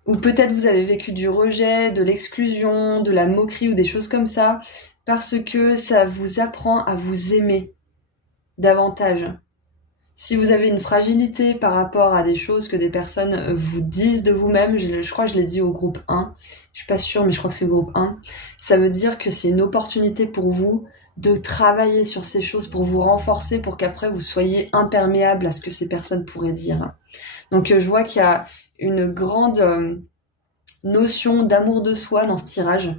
ou peut-être vous avez vécu du rejet, de l'exclusion, de la moquerie ou des choses comme ça, parce que ça vous apprend à vous aimer davantage. Si vous avez une fragilité par rapport à des choses que des personnes vous disent de vous-même, je crois que je l'ai dit au groupe 1, je suis pas sûre mais je crois que c'est le groupe 1, ça veut dire que c'est une opportunité pour vous de travailler sur ces choses pour vous renforcer, pour qu'après vous soyez imperméable à ce que ces personnes pourraient dire. Donc je vois qu'il y a une grande notion d'amour de soi dans ce tirage.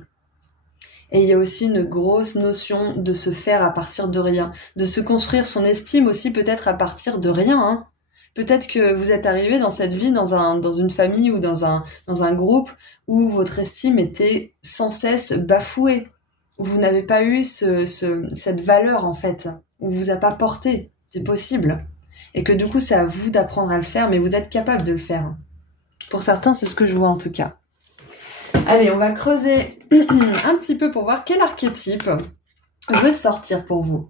Et il y a aussi une grosse notion de se faire à partir de rien, de se construire son estime aussi peut-être à partir de rien. Hein. Peut-être que vous êtes arrivé dans cette vie, dans une famille ou dans un groupe où votre estime était sans cesse bafouée, où vous n'avez pas eu cette valeur en fait, où vous a pas porté. C'est possible. Et que du coup c'est à vous d'apprendre à le faire, mais vous êtes capable de le faire. Pour certains, c'est ce que je vois en tout cas. Allez, on va creuser un petit peu pour voir quel archétype veut sortir pour vous.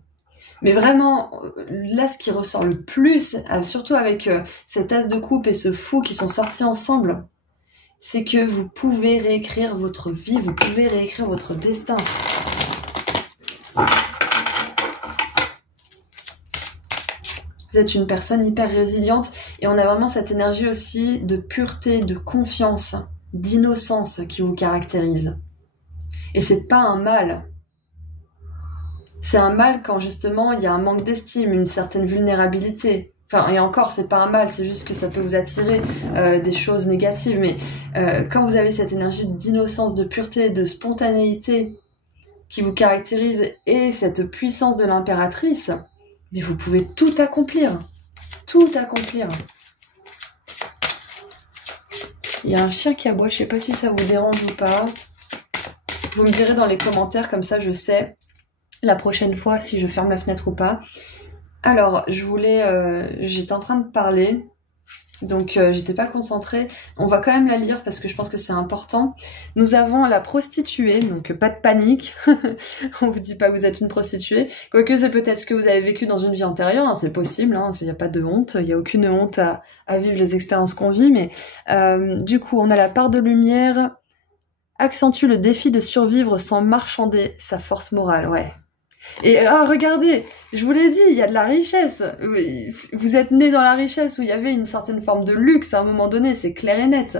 Mais vraiment, là, ce qui ressort le plus, surtout avec cet as de coupe et ce fou qui sont sortis ensemble, c'est que vous pouvez réécrire votre vie, vous pouvez réécrire votre destin. Vous êtes une personne hyper résiliente et on a vraiment cette énergie aussi de pureté, de confiance, d'innocence qui vous caractérise. Et c'est pas un mal. C'est un mal quand justement il y a un manque d'estime, une certaine vulnérabilité. Enfin, et encore, c'est pas un mal, c'est juste que ça peut vous attirer des choses négatives. Mais quand vous avez cette énergie d'innocence, de pureté, de spontanéité qui vous caractérise et cette puissance de l'impératrice, mais vous pouvez tout accomplir. Tout accomplir. Il y a un chien qui aboie, je sais pas si ça vous dérange ou pas. Vous me direz dans les commentaires, comme ça je sais la prochaine fois si je ferme la fenêtre ou pas. Alors, j'étais en train de parler, donc j'étais pas concentrée. On va quand même la lire parce que je pense que c'est important. Nous avons la prostituée, donc pas de panique. On vous dit pas que vous êtes une prostituée. Quoique c'est peut-être ce que vous avez vécu dans une vie antérieure, hein, c'est possible, hein, il n'y a pas de honte, il n'y a aucune honte à vivre les expériences qu'on vit. Mais du coup, on a la part de lumière, accentue le défi de survivre sans marchander sa force morale, ouais. Et regardez, je vous l'ai dit, il y a de la richesse. Vous êtes né dans la richesse où il y avait une certaine forme de luxe à un moment donné, c'est clair et net.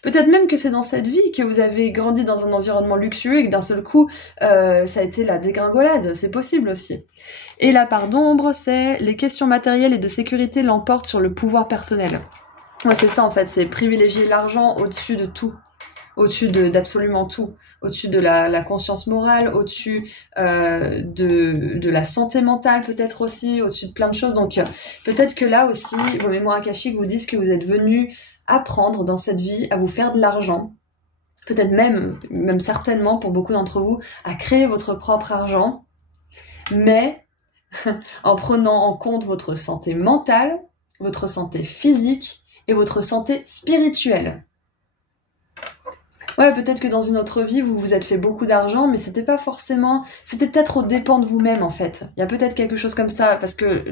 Peut-être même que c'est dans cette vie que vous avez grandi dans un environnement luxueux et que d'un seul coup, ça a été la dégringolade, c'est possible aussi. Et la part d'ombre, c'est les questions matérielles et de sécurité l'emportent sur le pouvoir personnel. Ouais, c'est ça en fait, c'est privilégier l'argent au-dessus de tout. au-dessus d'absolument tout, au-dessus de la conscience morale, au-dessus de la santé mentale peut-être aussi, au-dessus de plein de choses. Donc peut-être que là aussi, vos mémoires akashiques vous disent que vous êtes venu apprendre dans cette vie à vous faire de l'argent, peut-être même certainement pour beaucoup d'entre vous, à créer votre propre argent, mais en prenant en compte votre santé mentale, votre santé physique et votre santé spirituelle. Ouais, peut-être que dans une autre vie, vous vous êtes fait beaucoup d'argent, mais c'était pas forcément... C'était peut-être aux dépens de vous-même, en fait. Il y a peut-être quelque chose comme ça, parce que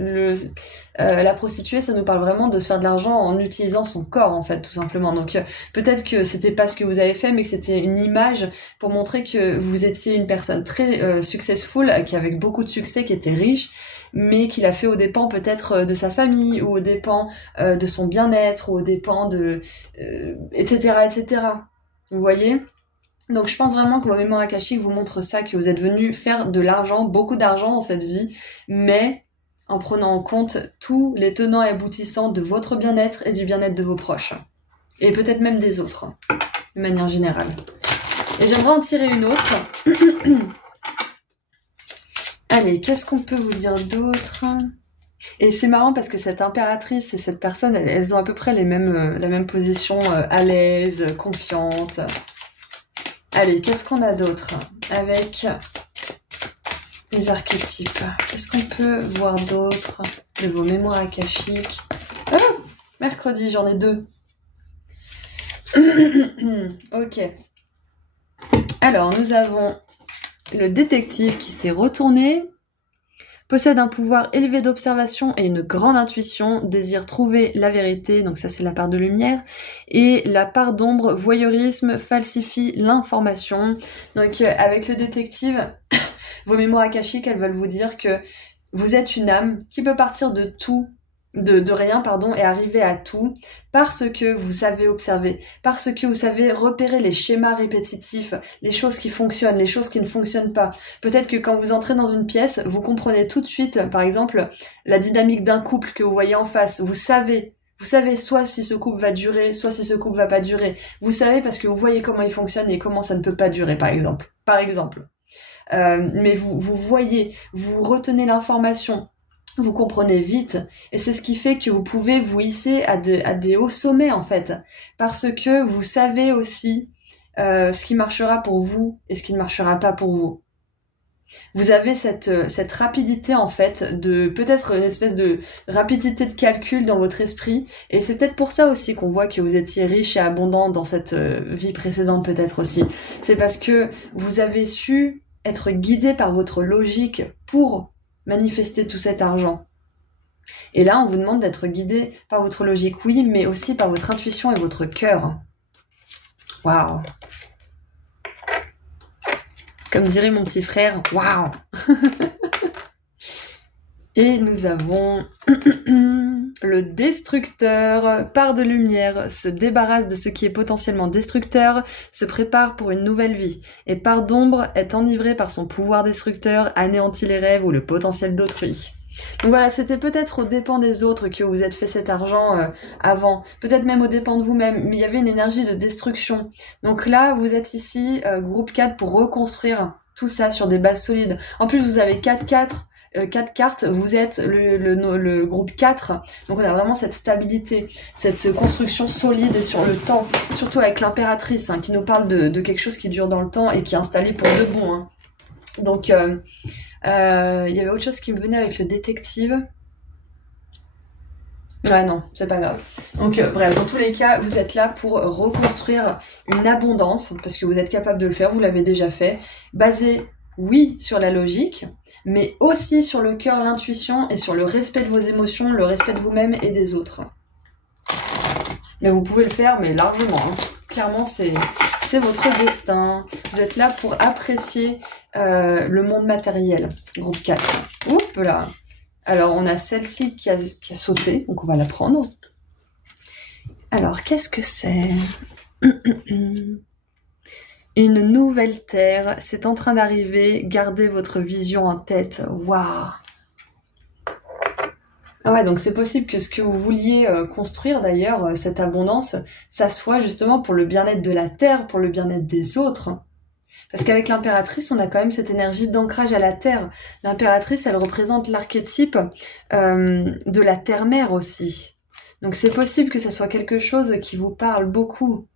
la prostituée, ça nous parle vraiment de se faire de l'argent en utilisant son corps, en fait, tout simplement. Donc, peut-être que c'était pas ce que vous avez fait, mais que c'était une image pour montrer que vous étiez une personne très successful, qui avait beaucoup de succès, qui était riche, mais qu'il a fait aux dépens peut-être de sa famille, ou aux dépens de son bien-être, ou aux dépens de... etc., etc., vous voyez? Donc je pense vraiment que vos mémoires akashiques vous montrent ça, que vous êtes venu faire de l'argent, beaucoup d'argent dans cette vie, mais en prenant en compte tous les tenants et aboutissants de votre bien-être et du bien-être de vos proches. Et peut-être même des autres, de manière générale. Et j'aimerais en tirer une autre. Allez, qu'est-ce qu'on peut vous dire d'autre ? Et c'est marrant parce que cette impératrice et cette personne, elles ont à peu près la même position, à l'aise, confiante. Allez, qu'est-ce qu'on a d'autre avec les archétypes? Qu'est-ce qu'on peut voir d'autre de vos mémoires akashiques? Oh, mercredi, j'en ai 2. Ok. Alors, nous avons le détective qui s'est retourné. Possède un pouvoir élevé d'observation et une grande intuition, désire trouver la vérité, donc ça c'est la part de lumière, et la part d'ombre, voyeurisme, falsifie l'information. Donc avec le détective, vos mémoires akashiques, elles veulent vous dire que vous êtes une âme qui peut partir de tout, de rien, pardon, et arriver à tout, parce que vous savez observer, parce que vous savez repérer les schémas répétitifs, les choses qui fonctionnent, les choses qui ne fonctionnent pas. Peut-être que quand vous entrez dans une pièce, vous comprenez tout de suite, par exemple, la dynamique d'un couple que vous voyez en face. Vous savez soit si ce couple va durer, soit si ce couple va pas durer. Vous savez parce que vous voyez comment il fonctionne et comment ça ne peut pas durer, par exemple. Mais vous voyez, vous retenez l'information, vous comprenez vite, et c'est ce qui fait que vous pouvez vous hisser à des hauts sommets en fait, parce que vous savez aussi ce qui marchera pour vous et ce qui ne marchera pas pour vous. Vous avez cette rapidité en fait, de peut-être une espèce de rapidité de calcul dans votre esprit, et c'est peut-être pour ça aussi qu'on voit que vous étiez riche et abondant dans cette vie précédente peut-être aussi. C'est parce que vous avez su être guidé par votre logique pour manifester tout cet argent. Et là, on vous demande d'être guidé par votre logique, oui, mais aussi par votre intuition et votre cœur. Waouh! Comme dirait mon petit frère, waouh! Et nous avons le destructeur, part de lumière, se débarrasse de ce qui est potentiellement destructeur, se prépare pour une nouvelle vie, et part d'ombre est enivré par son pouvoir destructeur, anéantit les rêves ou le potentiel d'autrui. Donc voilà, c'était peut-être aux dépens des autres que vous êtes fait cet argent avant, peut-être même aux dépens de vous-même, mais il y avait une énergie de destruction. Donc là, vous êtes ici, groupe 4, pour reconstruire tout ça sur des bases solides. En plus, vous avez 4 cartes, vous êtes le groupe 4, donc on a vraiment cette stabilité, cette construction solide et sur le temps, surtout avec l'impératrice, hein, qui nous parle de quelque chose qui dure dans le temps et qui est installé pour de bon. Hein. Donc, il y avait autre chose qui me venait avec le détective. Ouais, non, c'est pas grave. Donc, bref, dans tous les cas, vous êtes là pour reconstruire une abondance, parce que vous êtes capable de le faire, vous l'avez déjà fait, basé, oui, sur la logique, mais aussi sur le cœur, l'intuition et sur le respect de vos émotions, le respect de vous-même et des autres. Mais vous pouvez le faire, mais largement. Hein. Clairement, c'est votre destin. Vous êtes là pour apprécier le monde matériel. Groupe 4. Oups là. Alors, on a celle-ci qui a sauté, donc on va la prendre. Alors, qu'est-ce que c'est? Une nouvelle terre, c'est en train d'arriver. Gardez votre vision en tête. Waouh! Ah ouais, donc c'est possible que ce que vous vouliez construire d'ailleurs, cette abondance, ça soit justement pour le bien-être de la Terre, pour le bien-être des autres. Parce qu'avec l'impératrice, on a quand même cette énergie d'ancrage à la Terre. L'impératrice, elle représente l'archétype de la Terre-Mère aussi. Donc c'est possible que ça soit quelque chose qui vous parle beaucoup.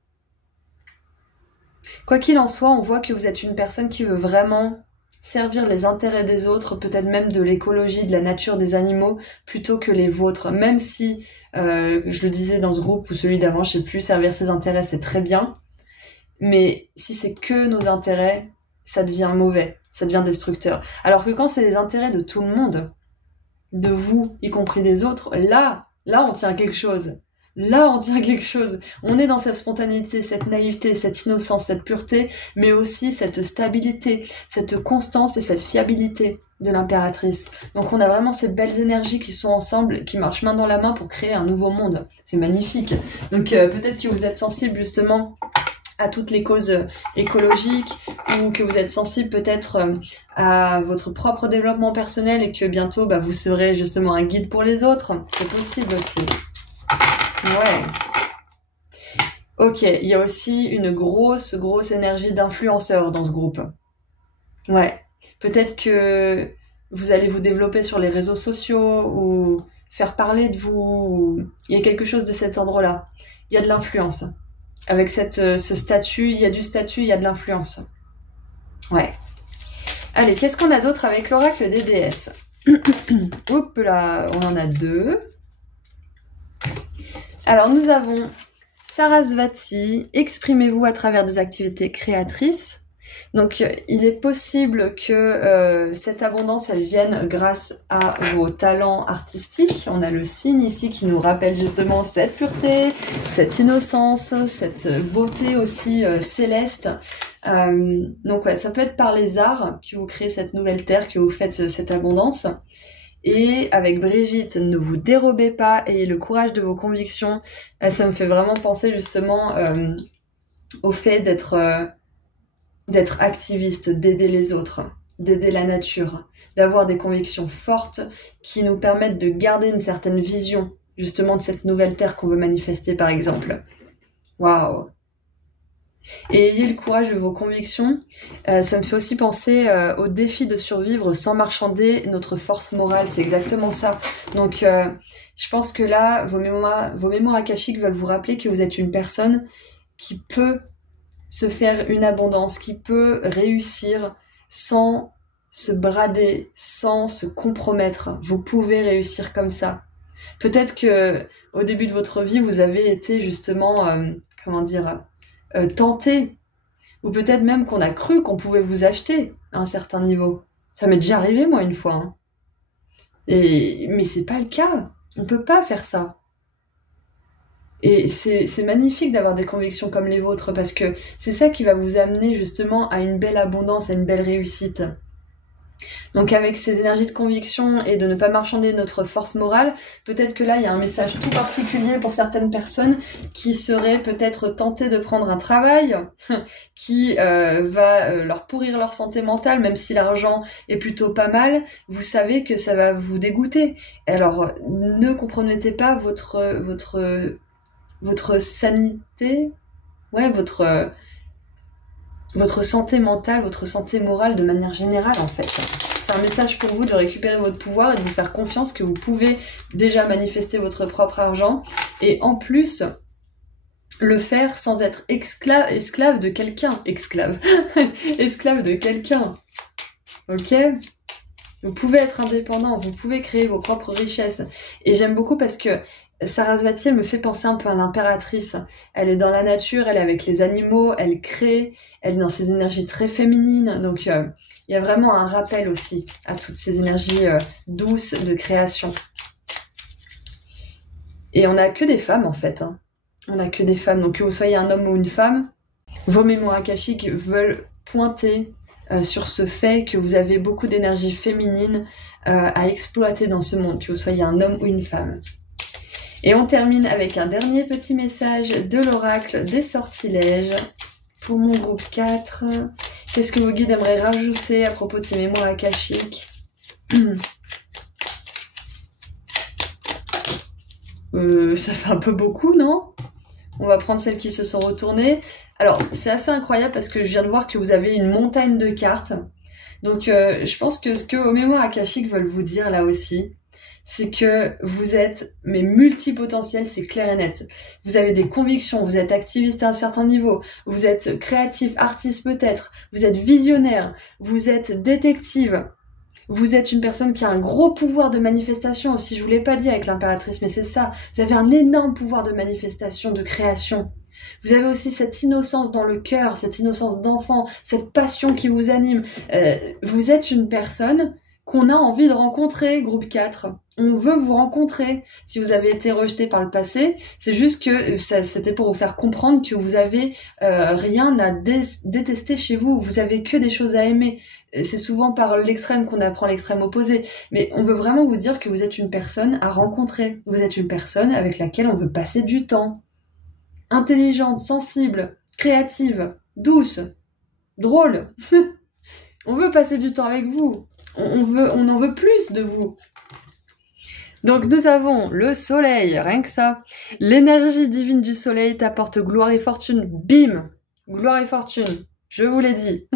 Quoi qu'il en soit, on voit que vous êtes une personne qui veut vraiment servir les intérêts des autres, peut-être même de l'écologie, de la nature, des animaux, plutôt que les vôtres. Même si, je le disais dans ce groupe ou celui d'avant, je sais plus, servir ses intérêts, c'est très bien. Mais si c'est que nos intérêts, ça devient mauvais, ça devient destructeur. Alors que quand c'est les intérêts de tout le monde, de vous, y compris des autres, là, on tient quelque chose. Là, on tient quelque chose. On est dans cette spontanéité, cette naïveté, cette innocence, cette pureté, mais aussi cette stabilité, cette constance et cette fiabilité de l'impératrice. Donc on a vraiment ces belles énergies qui sont ensemble, qui marchent main dans la main pour créer un nouveau monde. C'est magnifique. Donc peut-être que vous êtes sensible justement à toutes les causes écologiques, ou que vous êtes sensible peut-être à votre propre développement personnel et que bientôt vous serez justement un guide pour les autres. C'est possible aussi. Ouais. Ok, il y a aussi une grosse énergie d'influenceur dans ce groupe. Ouais. Peut-être que vous allez vous développer sur les réseaux sociaux ou faire parler de vous. Il y a quelque chose de cet ordre-là. Il y a de l'influence. Avec ce statut, il y a du statut, il y a de l'influence. Ouais. Allez, qu'est-ce qu'on a d'autre avec l'oracle des déesses? Hop là, on en a 2. Alors, nous avons Sarasvati, exprimez-vous à travers des activités créatrices. Donc, il est possible que cette abondance, elle vienne grâce à vos talents artistiques. On a le signe ici qui nous rappelle justement cette pureté, cette innocence, cette beauté aussi céleste. Donc, ouais, ça peut être par les arts que vous créez cette nouvelle terre, que vous faites cette abondance. Et avec Brigitte, ne vous dérobez pas, ayez le courage de vos convictions. Ça me fait vraiment penser justement au fait d'être activiste, d'aider les autres, d'aider la nature, d'avoir des convictions fortes qui nous permettent de garder une certaine vision justement de cette nouvelle terre qu'on veut manifester par exemple. Waouh! Et ayez le courage de vos convictions. Ça me fait aussi penser au défi de survivre sans marchander notre force morale. C'est exactement ça. Donc, je pense que là, vos mémoires akashiques veulent vous rappeler que vous êtes une personne qui peut se faire une abondance, qui peut réussir sans se brader, sans se compromettre. Vous pouvez réussir comme ça. Peut-être que au début de votre vie, vous avez été justement, tenté, ou peut-être même qu'on a cru qu'on pouvait vous acheter à un certain niveau. Ça m'est déjà arrivé moi une fois. Hein. Mais c'est pas le cas. On peut pas faire ça. Et c'est magnifique d'avoir des convictions comme les vôtres parce que c'est ça qui va vous amener justement à une belle abondance, à une belle réussite. Donc avec ces énergies de conviction et de ne pas marchander notre force morale, peut-être que là il y a un message tout particulier pour certaines personnes qui seraient peut-être tentées de prendre un travail qui va leur pourrir leur santé mentale, même si l'argent est plutôt pas mal, vous savez que ça va vous dégoûter. Alors ne compromettez pas votre sanité, ouais, votre santé mentale, votre santé morale de manière générale en fait. C'est un message pour vous de récupérer votre pouvoir et de vous faire confiance que vous pouvez déjà manifester votre propre argent et en plus le faire sans être esclave de quelqu'un. Esclave de quelqu'un. Ok ? Vous pouvez être indépendant, vous pouvez créer vos propres richesses. Et j'aime beaucoup parce que Sarasvati, elle me fait penser un peu à l'impératrice. Elle est dans la nature, elle est avec les animaux, elle crée, elle est dans ses énergies très féminines. Donc, il y a vraiment un rappel aussi à toutes ces énergies douces de création. Et on n'a que des femmes, en fait. Hein. On n'a que des femmes. Donc, que vous soyez un homme ou une femme, vos mémoires akashiques veulent pointer sur ce fait que vous avez beaucoup d'énergie féminine à exploiter dans ce monde, que vous soyez un homme ou une femme. Et on termine avec un dernier petit message de l'oracle des sortilèges pour mon groupe 4. Qu'est-ce que vos guides aimeraient rajouter à propos de ces mémoires akashiques? Ça fait un peu beaucoup, non? On va prendre celles qui se sont retournées. Alors, c'est assez incroyable parce que je viens de voir que vous avez une montagne de cartes. Donc, je pense que ce que vos mémoires akashiques veulent vous dire là aussi, c'est que vous êtes mais multipotentiel, c'est clair et net. Vous avez des convictions, vous êtes activiste à un certain niveau, vous êtes créatif, artiste peut-être, vous êtes visionnaire, vous êtes détective, vous êtes une personne qui a un gros pouvoir de manifestation aussi, je vous l'ai pas dit avec l'impératrice, mais c'est ça, vous avez un énorme pouvoir de manifestation, de création. Vous avez aussi cette innocence dans le cœur, cette innocence d'enfant, cette passion qui vous anime. Vous êtes une personne qu'on a envie de rencontrer, groupe 4. On veut vous rencontrer. Si vous avez été rejeté par le passé, c'est juste que c'était pour vous faire comprendre que vous avez rien à détester chez vous. Vous avez que des choses à aimer. C'est souvent par l'extrême qu'on apprend l'extrême opposé. Mais on veut vraiment vous dire que vous êtes une personne à rencontrer. Vous êtes une personne avec laquelle on veut passer du temps. Intelligente, sensible, créative, douce, drôle. On veut passer du temps avec vous. On en veut plus de vous. Donc nous avons le soleil, rien que ça. L'énergie divine du soleil t'apporte gloire et fortune. Bim! Gloire et fortune, je vous l'ai dit.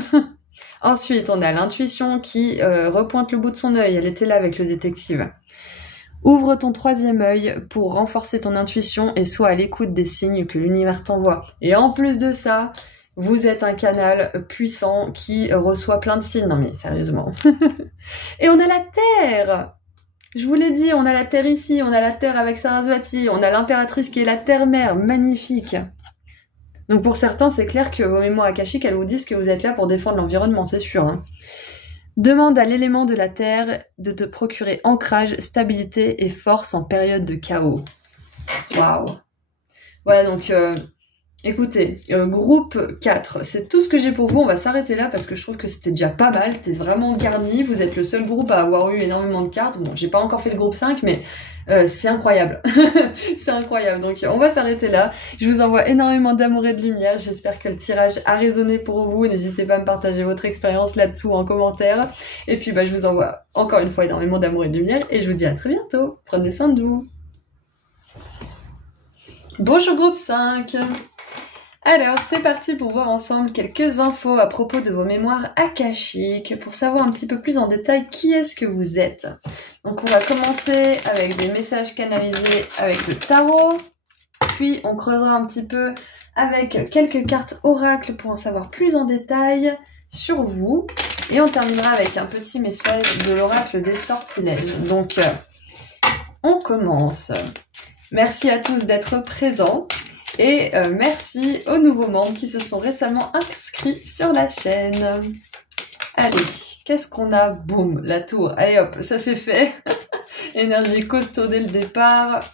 Ensuite, on a l'intuition qui repointe le bout de son œil. Elle était là avec le détective. Ouvre ton troisième œil pour renforcer ton intuition et sois à l'écoute des signes que l'univers t'envoie. Et en plus de ça, vous êtes un canal puissant qui reçoit plein de signes. Non mais sérieusement. Et on a la Terre. Je vous l'ai dit, on a la Terre ici, on a la Terre avec Sarasvati, on a l'impératrice qui est la Terre-mère, magnifique. Donc pour certains, c'est clair que vos mémoires akashiques, elles vous disent que vous êtes là pour défendre l'environnement, c'est sûr. Hein. Demande à l'élément de la Terre de te procurer ancrage, stabilité et force en période de chaos. Waouh. Voilà, donc écoutez, groupe 4, c'est tout ce que j'ai pour vous. On va s'arrêter là parce que je trouve que c'était déjà pas mal. C'était vraiment garni. Vous êtes le seul groupe à avoir eu énormément de cartes. Bon, j'ai pas encore fait le groupe 5, mais c'est incroyable. C'est incroyable. Donc on va s'arrêter là. Je vous envoie énormément d'amour et de lumière. J'espère que le tirage a résonné pour vous. N'hésitez pas à me partager votre expérience là-dessous en commentaire. Et puis je vous envoie encore une fois énormément d'amour et de lumière. Et je vous dis à très bientôt. Prenez soin de vous. Bonjour groupe 5. Alors, c'est parti pour voir ensemble quelques infos à propos de vos mémoires akashiques, pour savoir un petit peu plus en détail qui est-ce que vous êtes. Donc, on va commencer avec des messages canalisés avec le tarot, puis on creusera un petit peu avec quelques cartes oracles pour en savoir plus en détail sur vous, et on terminera avec un petit message de l'oracle des sortilèges. Donc, on commence. Merci à tous d'être présents. Et merci aux nouveaux membres qui se sont récemment inscrits sur la chaîne. Allez, qu'est-ce qu'on a? Boum, la tour. Allez hop, ça c'est fait. Énergie costaud dès le départ.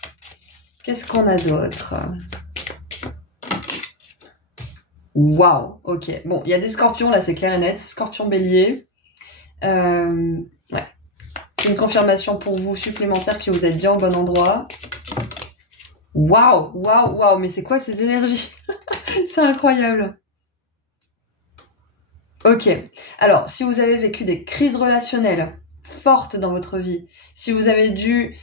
Qu'est-ce qu'on a d'autre? Waouh, ok. Bon, il y a des scorpions, là c'est clair et net. Scorpion bélier. Ouais. C'est une confirmation pour vous supplémentaire que vous êtes bien au bon endroit. Waouh, waouh, waouh, mais c'est quoi ces énergies? C'est incroyable. Ok, alors si vous avez vécu des crises relationnelles fortes dans votre vie, si vous avez dû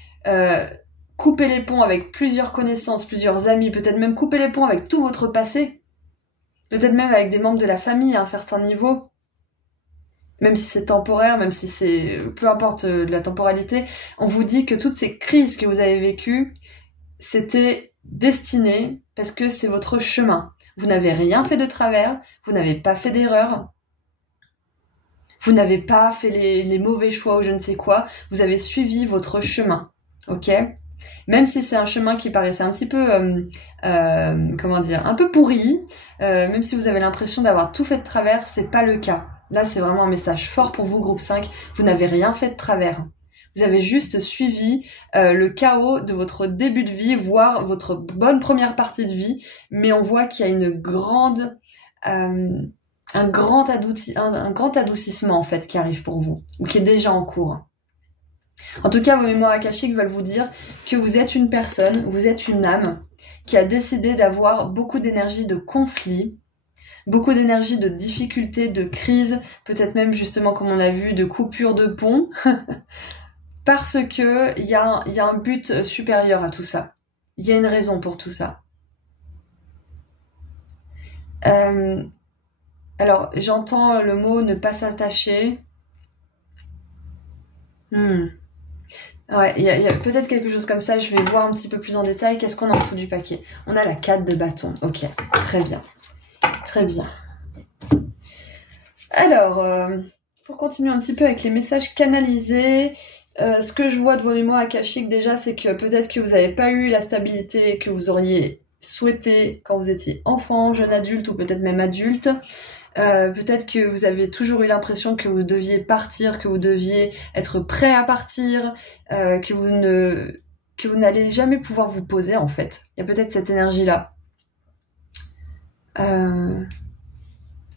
couper les ponts avec plusieurs connaissances, plusieurs amis, peut-être même couper les ponts avec tout votre passé, peut-être même avec des membres de la famille à un certain niveau, même si c'est temporaire, même si c'est... peu importe la temporalité, on vous dit que toutes ces crises que vous avez vécues, c'était destiné parce que c'est votre chemin. Vous n'avez rien fait de travers, vous n'avez pas fait d'erreur, vous n'avez pas fait les mauvais choix ou je ne sais quoi, vous avez suivi votre chemin, ok? Même si c'est un chemin qui paraissait un petit peu, comment dire, un peu pourri, même si vous avez l'impression d'avoir tout fait de travers, c'est pas le cas. Là, c'est vraiment un message fort pour vous, groupe 5, vous n'avez rien fait de travers. Vous avez juste suivi le chaos de votre début de vie, voire votre bonne première partie de vie, mais on voit qu'il y a une grande, un grand adoucissement en fait qui arrive pour vous, ou qui est déjà en cours. En tout cas, vos mémoires akashiques veulent vous dire que vous êtes une personne, vous êtes une âme qui a décidé d'avoir beaucoup d'énergie de conflit, beaucoup d'énergie de difficulté, de crise, peut-être même justement comme on l'a vu, de coupure de pont. Parce que il y a un but supérieur à tout ça. il y a une raison pour tout ça. Alors, j'entends le mot ne pas s'attacher. Ouais, il y a peut-être quelque chose comme ça. Je vais voir un petit peu plus en détail. Qu'est-ce qu'on a en dessous du paquet? On a la 4 de bâton. Ok, très bien. Très bien. Alors, pour continuer un petit peu avec les messages canalisés, ce que je vois de vos mémoires akashiques déjà, c'est que peut-être que vous n'avez pas eu la stabilité que vous auriez souhaité quand vous étiez enfant, jeune adulte ou peut-être même adulte. Peut-être que vous avez toujours eu l'impression que vous deviez partir, que vous deviez être prêt à partir, que vous n'allez jamais pouvoir vous poser en fait. Il y a peut-être cette énergie-là.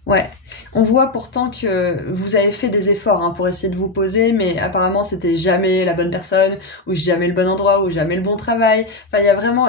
Ouais, on voit pourtant que vous avez fait des efforts pour essayer de vous poser, mais apparemment c'était jamais la bonne personne, ou jamais le bon endroit, ou jamais le bon travail. Enfin,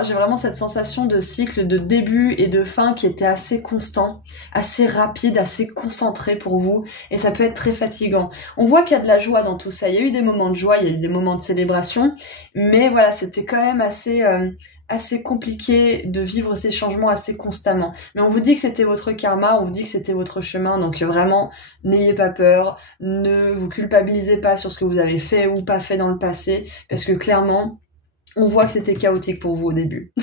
j'ai vraiment cette sensation de cycle de début et de fin qui était assez constant, assez rapide, assez concentré pour vous, et ça peut être très fatigant. On voit qu'il y a de la joie dans tout ça. Il y a eu des moments de joie, il y a eu des moments de célébration, mais voilà, c'était quand même assez compliqué de vivre ces changements assez constamment. Mais on vous dit que c'était votre karma, on vous dit que c'était votre chemin, donc vraiment, n'ayez pas peur, ne vous culpabilisez pas sur ce que vous avez fait ou pas fait dans le passé, parce que clairement, on voit que c'était chaotique pour vous au début.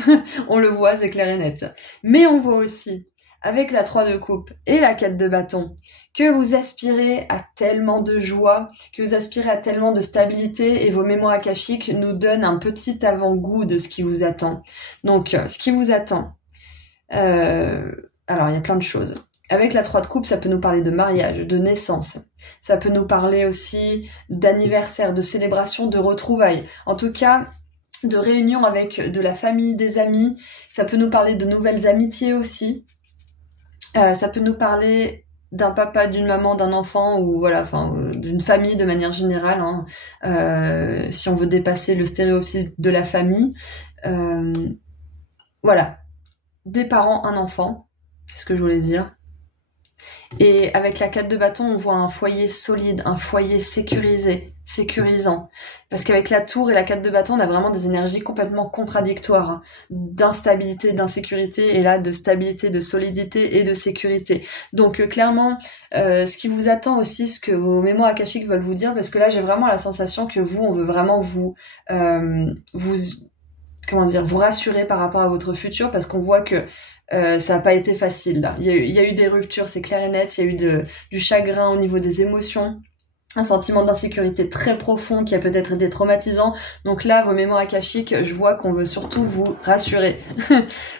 On le voit, c'est clair et net. Mais on voit aussi, avec la 3 de coupe et la 4 de bâton, que vous aspirez à tellement de joie, que vous aspirez à tellement de stabilité, et vos mémoires akashiques nous donnent un petit avant-goût de ce qui vous attend. Donc, ce qui vous attend, alors il y a plein de choses. Avec la 3 de coupe, ça peut nous parler de mariage, de naissance. Ça peut nous parler aussi d'anniversaire, de célébration, de retrouvailles. En tout cas, de réunion avec de la famille, des amis. Ça peut nous parler de nouvelles amitiés aussi. Ça peut nous parler d'un papa, d'une maman, d'un enfant, ou voilà, enfin, d'une famille de manière générale, si on veut dépasser le stéréotype de la famille. Voilà, des parents, un enfant, c'est ce que je voulais dire. Et avec la 4 de bâton, on voit un foyer solide, un foyer sécurisé, sécurisant. Parce qu'avec la tour et la 4 de bâton, on a vraiment des énergies complètement contradictoires, d'instabilité, d'insécurité, et là de stabilité, de solidité et de sécurité. Donc clairement, ce qui vous attend aussi, ce que vos mémoires akashiques veulent vous dire, parce que là j'ai vraiment la sensation que vous, on veut vraiment vous rassurer par rapport à votre futur, parce qu'on voit que ça n'a pas été facile là. Il y a eu des ruptures, c'est clair et net, il y a eu du chagrin au niveau des émotions, un sentiment d'insécurité très profond qui a peut-être été traumatisant. Donc là, vos mémoires akashiques, je vois qu'on veut surtout vous rassurer.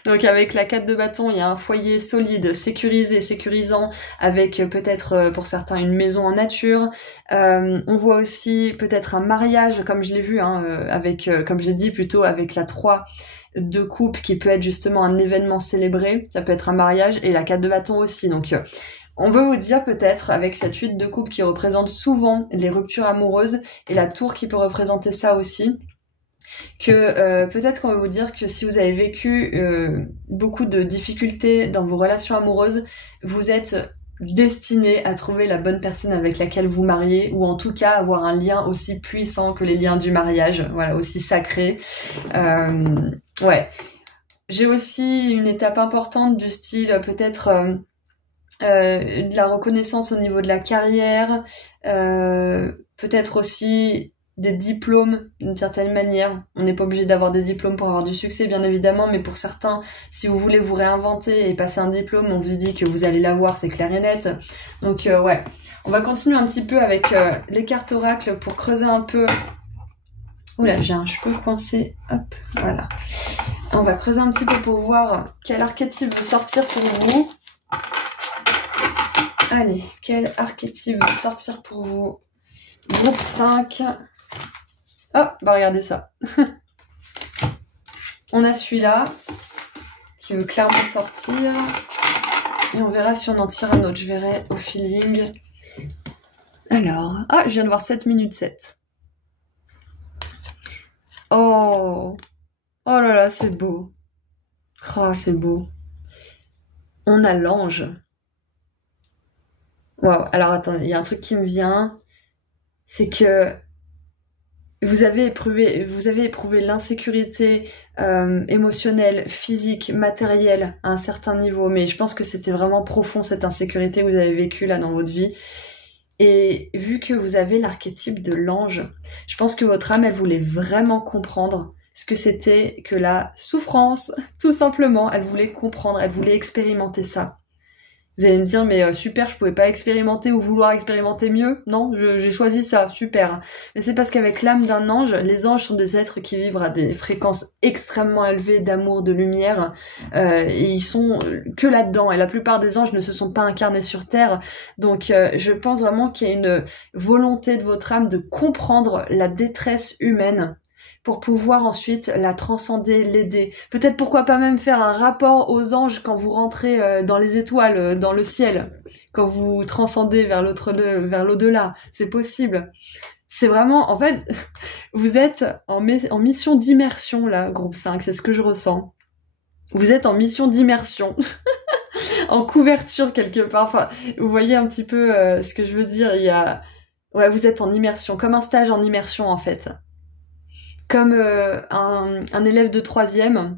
Donc avec la 4 de bâton, il y a un foyer solide, sécurisé, sécurisant, avec peut-être pour certains une maison en nature. On voit aussi peut-être un mariage, comme je l'ai vu, avec, comme j'ai dit plutôt, avec la 3 de coupe qui peut être justement un événement célébré. Ça peut être un mariage, et la 4 de bâton aussi. Donc on veut vous dire peut-être, avec cette 8 de coupe qui représente souvent les ruptures amoureuses, et la tour qui peut représenter ça aussi, que peut-être qu'on va vous dire que si vous avez vécu beaucoup de difficultés dans vos relations amoureuses, vous êtes destiné à trouver la bonne personne avec laquelle vous mariez, ou en tout cas avoir un lien aussi puissant que les liens du mariage, voilà, aussi sacré. Ouais. J'ai aussi une étape importante du style peut-être de la reconnaissance au niveau de la carrière, peut-être aussi des diplômes d'une certaine manière. On n'est pas obligé d'avoir des diplômes pour avoir du succès, bien évidemment, mais pour certains, si vous voulez vous réinventer et passer un diplôme, on vous dit que vous allez l'avoir, c'est clair et net. Donc ouais, on va continuer un petit peu avec les cartes oracles pour creuser un peu. Oula, j'ai un cheveu coincé, hop, voilà. On va creuser un petit peu pour voir quel archétype veut sortir pour vous. Allez, quel archétype veut sortir pour vous? Groupe 5. Oh, bah regardez ça. On a celui-là qui veut clairement sortir. Et on verra si on en tire un autre. Je verrai au feeling. Alors, ah, je viens de voir 7 minutes 7. Oh, oh là là, c'est beau. Oh, c'est beau. On a l'ange. Waouh, alors attendez, il y a un truc qui me vient. C'est que vous avez éprouvé l'insécurité émotionnelle, physique, matérielle à un certain niveau, mais je pense que c'était vraiment profond cette insécurité que vous avez vécue là dans votre vie. Et vu que vous avez l'archétype de l'ange, je pense que votre âme, elle voulait vraiment comprendre ce que c'était que la souffrance, tout simplement. Elle voulait comprendre, elle voulait expérimenter ça. Vous allez me dire, mais super, je pouvais pas expérimenter ou vouloir expérimenter mieux. Non, j'ai choisi ça, super. Mais c'est parce qu'avec l'âme d'un ange, les anges sont des êtres qui vibrent à des fréquences extrêmement élevées d'amour, de lumière, et ils sont que là-dedans. Et la plupart des anges ne se sont pas incarnés sur Terre. Donc je pense vraiment qu'il y a une volonté de votre âme de comprendre la détresse humaine pour pouvoir ensuite la transcender, l'aider. Peut-être pourquoi pas même faire un rapport aux anges quand vous rentrez dans les étoiles, dans le ciel, quand vous transcendez vers l'au-delà. C'est possible. C'est vraiment, en fait, vous êtes en mission d'immersion là, groupe 5, c'est ce que je ressens. Vous êtes en mission d'immersion. En couverture quelque part. Enfin, vous voyez un petit peu ce que je veux dire. Ouais, vous êtes en immersion, comme un stage en immersion en fait. Comme un élève de 3e,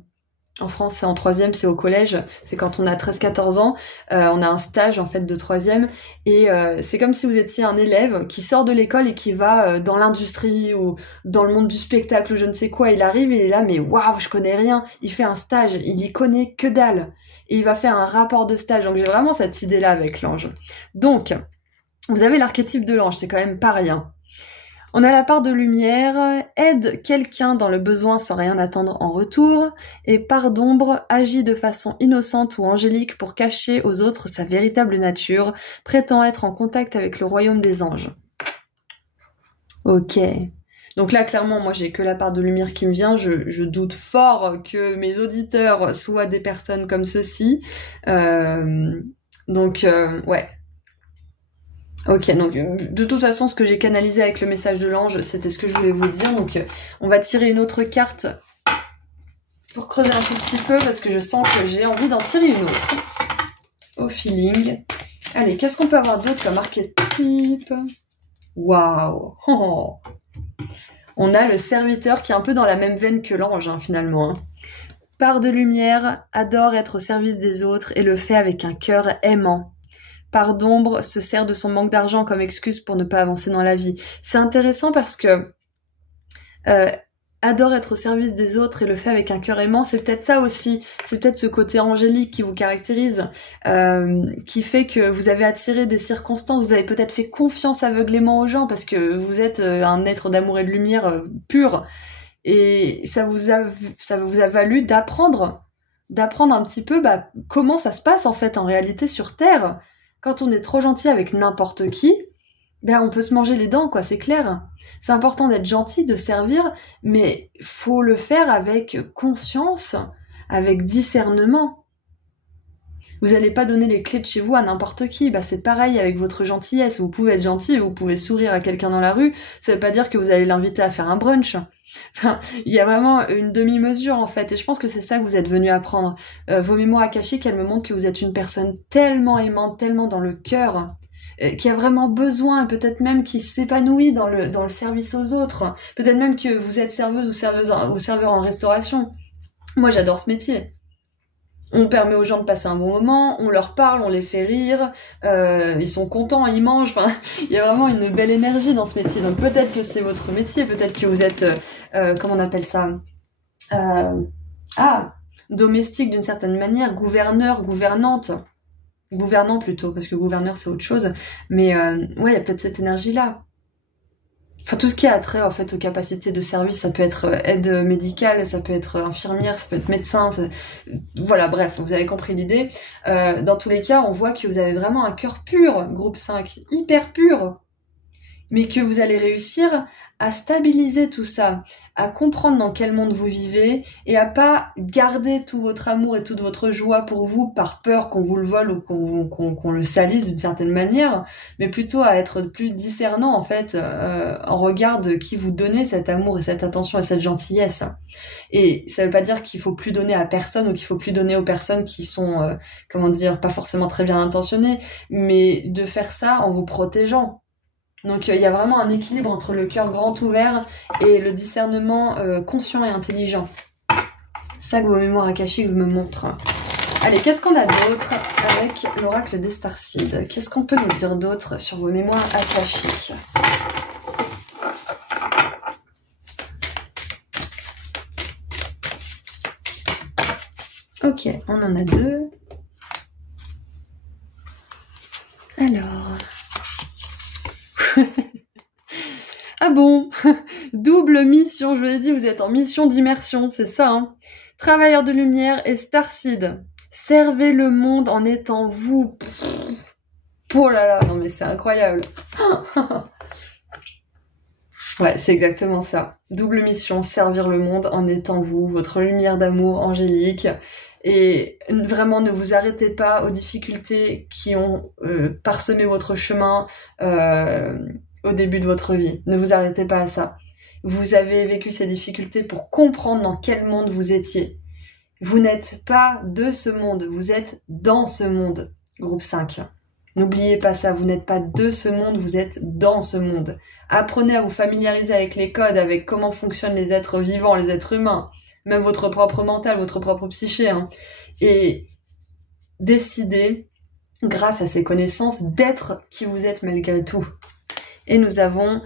en France c'est en 3e, c'est au collège, c'est quand on a 13-14 ans, on a un stage en fait de 3e, et c'est comme si vous étiez un élève qui sort de l'école et qui va dans l'industrie ou dans le monde du spectacle ou je ne sais quoi, il arrive et il est là, mais waouh, je connais rien, il fait un stage, il y connaît que dalle, et il va faire un rapport de stage, donc j'ai vraiment cette idée-là avec l'ange. Donc, vous avez l'archétype de l'ange, c'est quand même pas rien. On a la part de lumière, aide quelqu'un dans le besoin sans rien attendre en retour, et part d'ombre, agit de façon innocente ou angélique pour cacher aux autres sa véritable nature, prétend être en contact avec le royaume des anges. Ok. Donc là, clairement, moi, j'ai que la part de lumière qui me vient. Je doute fort que mes auditeurs soient des personnes comme ceci. Ouais. Ok, donc de toute façon, ce que j'ai canalisé avec le message de l'ange, c'était ce que je voulais vous dire. Donc on va tirer une autre carte pour creuser un tout petit peu parce que je sens que j'ai envie d'en tirer une autre. Au feeling. Allez, qu'est-ce qu'on peut avoir d'autre comme archétype? Waouh. On a le serviteur qui est un peu dans la même veine que l'ange, hein, finalement. Hein. Part de lumière, adore être au service des autres et le fait avec un cœur aimant. Part d'ombre, se sert de son manque d'argent comme excuse pour ne pas avancer dans la vie. C'est intéressant parce que adore être au service des autres et le fait avec un cœur aimant, c'est peut-être ça aussi. C'est peut-être ce côté angélique qui vous caractérise, qui fait que vous avez attiré des circonstances, vous avez peut-être fait confiance aveuglément aux gens parce que vous êtes un être d'amour et de lumière pur. Et ça vous a valu d'apprendre un petit peu comment ça se passe en fait en réalité sur Terre. Quand on est trop gentil avec n'importe qui, on peut se manger les dents, quoi, c'est clair. C'est important d'être gentil, de servir, mais faut le faire avec conscience, avec discernement. Vous n'allez pas donner les clés de chez vous à n'importe qui. C'est pareil avec votre gentillesse. Vous pouvez être gentil, vous pouvez sourire à quelqu'un dans la rue. Ça veut pas dire que vous allez l'inviter à faire un brunch. Enfin, il y a vraiment une demi-mesure en fait. Et je pense que c'est ça que vous êtes venu apprendre. Vos mémoires akashiques, elles me montrent que vous êtes une personne tellement aimante, tellement dans le cœur, qui a vraiment besoin, peut-être même qui s'épanouit dans le service aux autres. Peut-être même que vous êtes serveuse ou serveur en restauration. Moi, j'adore ce métier. On permet aux gens de passer un bon moment, on leur parle, on les fait rire, ils sont contents, ils mangent, enfin, il y a vraiment une belle énergie dans ce métier. Donc peut-être que c'est votre métier, peut-être que vous êtes, comment on appelle ça domestique d'une certaine manière, gouverneur, gouvernante, gouvernant plutôt, parce que gouverneur c'est autre chose, mais il y a peut-être cette énergie-là. Enfin, tout ce qui a trait en fait aux capacités de service, ça peut être aide médicale, ça peut être infirmière, ça peut être médecin, voilà, bref, vous avez compris l'idée. Dans tous les cas, on voit que vous avez vraiment un cœur pur, groupe 5, hyper pur, mais que vous allez réussir à stabiliser tout ça, à comprendre dans quel monde vous vivez et à pas garder tout votre amour et toute votre joie pour vous par peur qu'on vous le vole ou qu'on le salisse d'une certaine manière, mais plutôt à être plus discernant en fait en regard de qui vous donnez cet amour et cette attention et cette gentillesse. Et ça veut pas dire qu'il faut plus donner à personne ou qu'il faut plus donner aux personnes qui sont, pas forcément très bien intentionnées, mais de faire ça en vous protégeant. Donc il y a vraiment un équilibre entre le cœur grand ouvert et le discernement conscient et intelligent. Ça que vos mémoires akashiques me montrent. Allez, qu'est-ce qu'on a d'autre avec l'oracle des Starseeds? Qu'est-ce qu'on peut nous dire d'autre sur vos mémoires akashiques? Ok, on en a deux. Alors... ah bon? Double mission, je vous l'ai dit, vous êtes en mission d'immersion, c'est ça, hein? Travailleur de lumière et Starseed. Servez le monde en étant vous. Oh là là, non mais c'est incroyable. Ouais, c'est exactement ça. Double mission, servir le monde en étant vous, votre lumière d'amour angélique. Et vraiment, ne vous arrêtez pas aux difficultés qui ont parsemé votre chemin au début de votre vie. Ne vous arrêtez pas à ça. Vous avez vécu ces difficultés pour comprendre dans quel monde vous étiez. Vous n'êtes pas de ce monde, vous êtes dans ce monde. Groupe 5. N'oubliez pas ça, vous n'êtes pas de ce monde, vous êtes dans ce monde. Apprenez à vous familiariser avec les codes, avec comment fonctionnent les êtres vivants, les êtres humains, même votre propre mental, votre propre psyché, hein. Et décidez, grâce à ces connaissances, d'être qui vous êtes malgré tout. Et nous avons,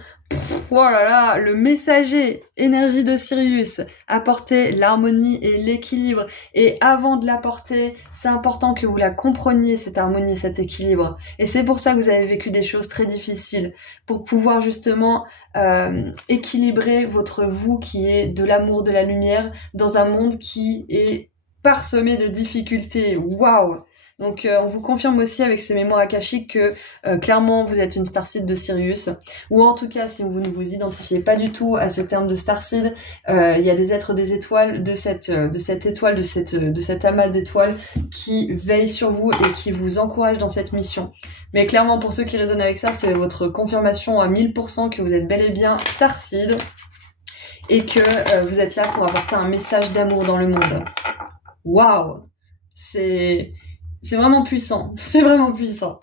oh là là, le messager, énergie de Sirius, apporter l'harmonie et l'équilibre. Et avant de l'apporter, c'est important que vous la compreniez, cette harmonie et cet équilibre. Et c'est pour ça que vous avez vécu des choses très difficiles, pour pouvoir justement équilibrer votre vous qui est de l'amour, de la lumière, dans un monde qui est parsemé de difficultés. Waouh! Donc on vous confirme aussi avec ces mémoires akashiques que clairement vous êtes une Starseed de Sirius, ou en tout cas si vous ne vous identifiez pas du tout à ce terme de Starseed, il y a des êtres des étoiles, de cette étoile, de cet amas d'étoiles qui veillent sur vous et qui vous encouragent dans cette mission. Mais clairement pour ceux qui résonnent avec ça, c'est votre confirmation à 1000% que vous êtes bel et bien Starseed et que vous êtes là pour apporter un message d'amour dans le monde. Waouh! C'est vraiment puissant, c'est vraiment puissant.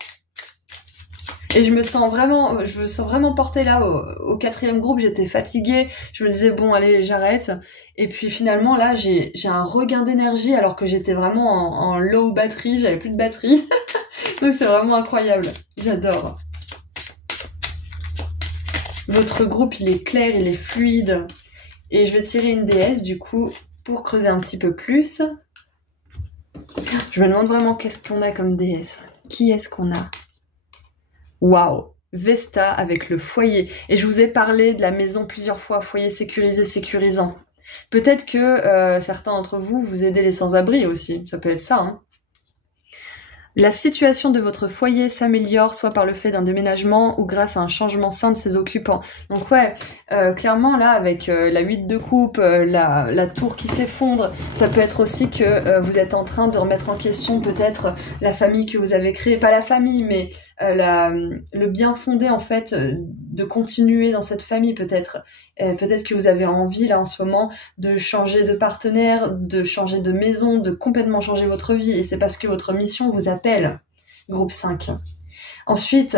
Et je me sens vraiment portée là au 4e groupe, j'étais fatiguée, je me disais bon allez j'arrête. Et puis finalement là j'ai un regain d'énergie alors que j'étais vraiment en low batterie, j'avais plus de batterie. Donc c'est vraiment incroyable, j'adore. Votre groupe il est clair, il est fluide. Et je vais tirer une déesse du coup pour creuser un petit peu plus. Je me demande vraiment qu'est-ce qu'on a comme déesse. Qui est-ce qu'on a? Waouh! Vesta avec le foyer. Et je vous ai parlé de la maison plusieurs fois, foyer sécurisé, sécurisant. Peut-être que certains d'entre vous, vous aidez les sans-abri aussi. Ça peut être ça, hein. La situation de votre foyer s'améliore soit par le fait d'un déménagement ou grâce à un changement sain de ses occupants. Donc ouais, clairement là avec la 8 de coupe, la tour qui s'effondre, ça peut être aussi que vous êtes en train de remettre en question peut-être la famille que vous avez créée, pas la famille mais le bien fondé en fait de continuer dans cette famille peut-être. Peut-être que vous avez envie là en ce moment de changer de partenaire, de changer de maison, de complètement changer votre vie et c'est parce que votre mission vous appelle, groupe 5. Ensuite,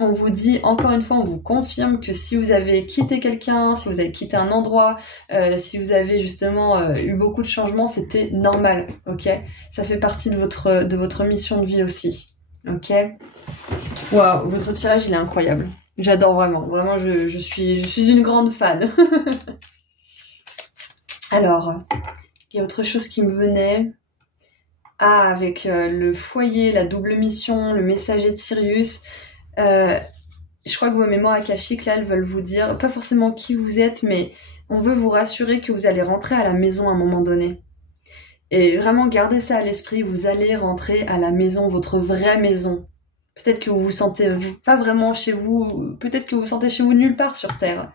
on vous dit, encore une fois, on vous confirme que si vous avez quitté quelqu'un, si vous avez quitté un endroit, si vous avez justement eu beaucoup de changements, c'était normal, ok? Ça fait partie de votre mission de vie aussi, ok? Waouh, votre tirage il est incroyable. J'adore vraiment, je suis une grande fan. Alors, il y a autre chose qui me venait. Ah, avec le foyer, la double mission, le messager de Sirius. Je crois que vos mémoires akashiques, là, elles veulent vous dire, pas forcément qui vous êtes, mais on veut vous rassurer que vous allez rentrer à la maison à un moment donné. Et vraiment, gardez ça à l'esprit, vous allez rentrer à la maison, votre vraie maison. Peut-être que vous vous sentez pas vraiment chez vous, peut-être que vous vous sentez chez vous nulle part sur Terre.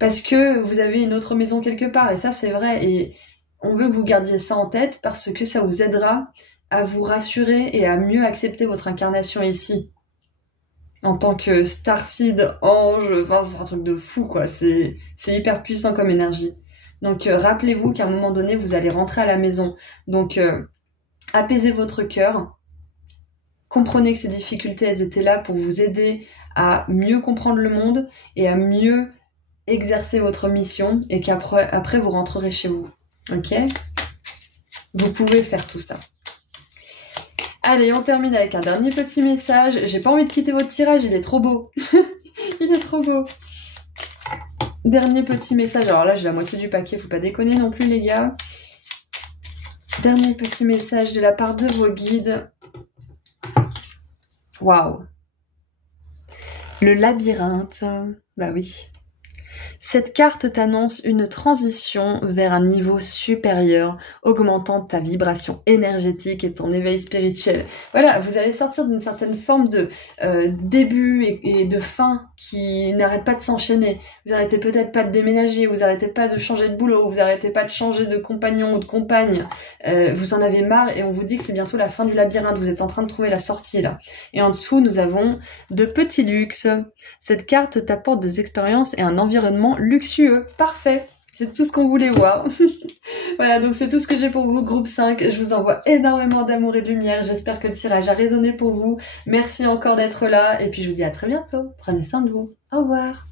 Parce que vous avez une autre maison quelque part, et ça c'est vrai, et on veut que vous gardiez ça en tête parce que ça vous aidera à vous rassurer et à mieux accepter votre incarnation ici. En tant que Starseed, ange, enfin c'est un truc de fou quoi, c'est hyper puissant comme énergie. Donc rappelez-vous qu'à un moment donné, vous allez rentrer à la maison. Donc apaisez votre cœur. Comprenez que ces difficultés, elles étaient là pour vous aider à mieux comprendre le monde et à mieux exercer votre mission et qu'après vous rentrerez chez vous. Ok? Vous pouvez faire tout ça. Allez, on termine avec un dernier petit message. J'ai pas envie de quitter votre tirage, il est trop beau. Il est trop beau. Dernier petit message. Alors là, j'ai la moitié du paquet, faut pas déconner non plus, les gars. Dernier petit message de la part de vos guides. Waouh. Le labyrinthe. Bah oui. Cette carte t'annonce une transition vers un niveau supérieur, augmentant ta vibration énergétique et ton éveil spirituel. Voilà, vous allez sortir d'une certaine forme de début et de fin qui n'arrête pas de s'enchaîner. Vous arrêtez peut-être pas de déménager, vous arrêtez pas de changer de boulot, vous arrêtez pas de changer de compagnon ou de compagne. Vous en avez marre et on vous dit que c'est bientôt la fin du labyrinthe, vous êtes en train de trouver la sortie là. Et en dessous, nous avons de petits luxes. Cette carte t'apporte des expériences et un environnement luxueux. Parfait, c'est tout ce qu'on voulait voir. Voilà, donc c'est tout ce que j'ai pour vous, groupe 5. Je vous envoie énormément d'amour et de lumière. J'espère que le tirage a résonné pour vous. Merci encore d'être là et puis je vous dis à très bientôt. Prenez soin de vous. Au revoir.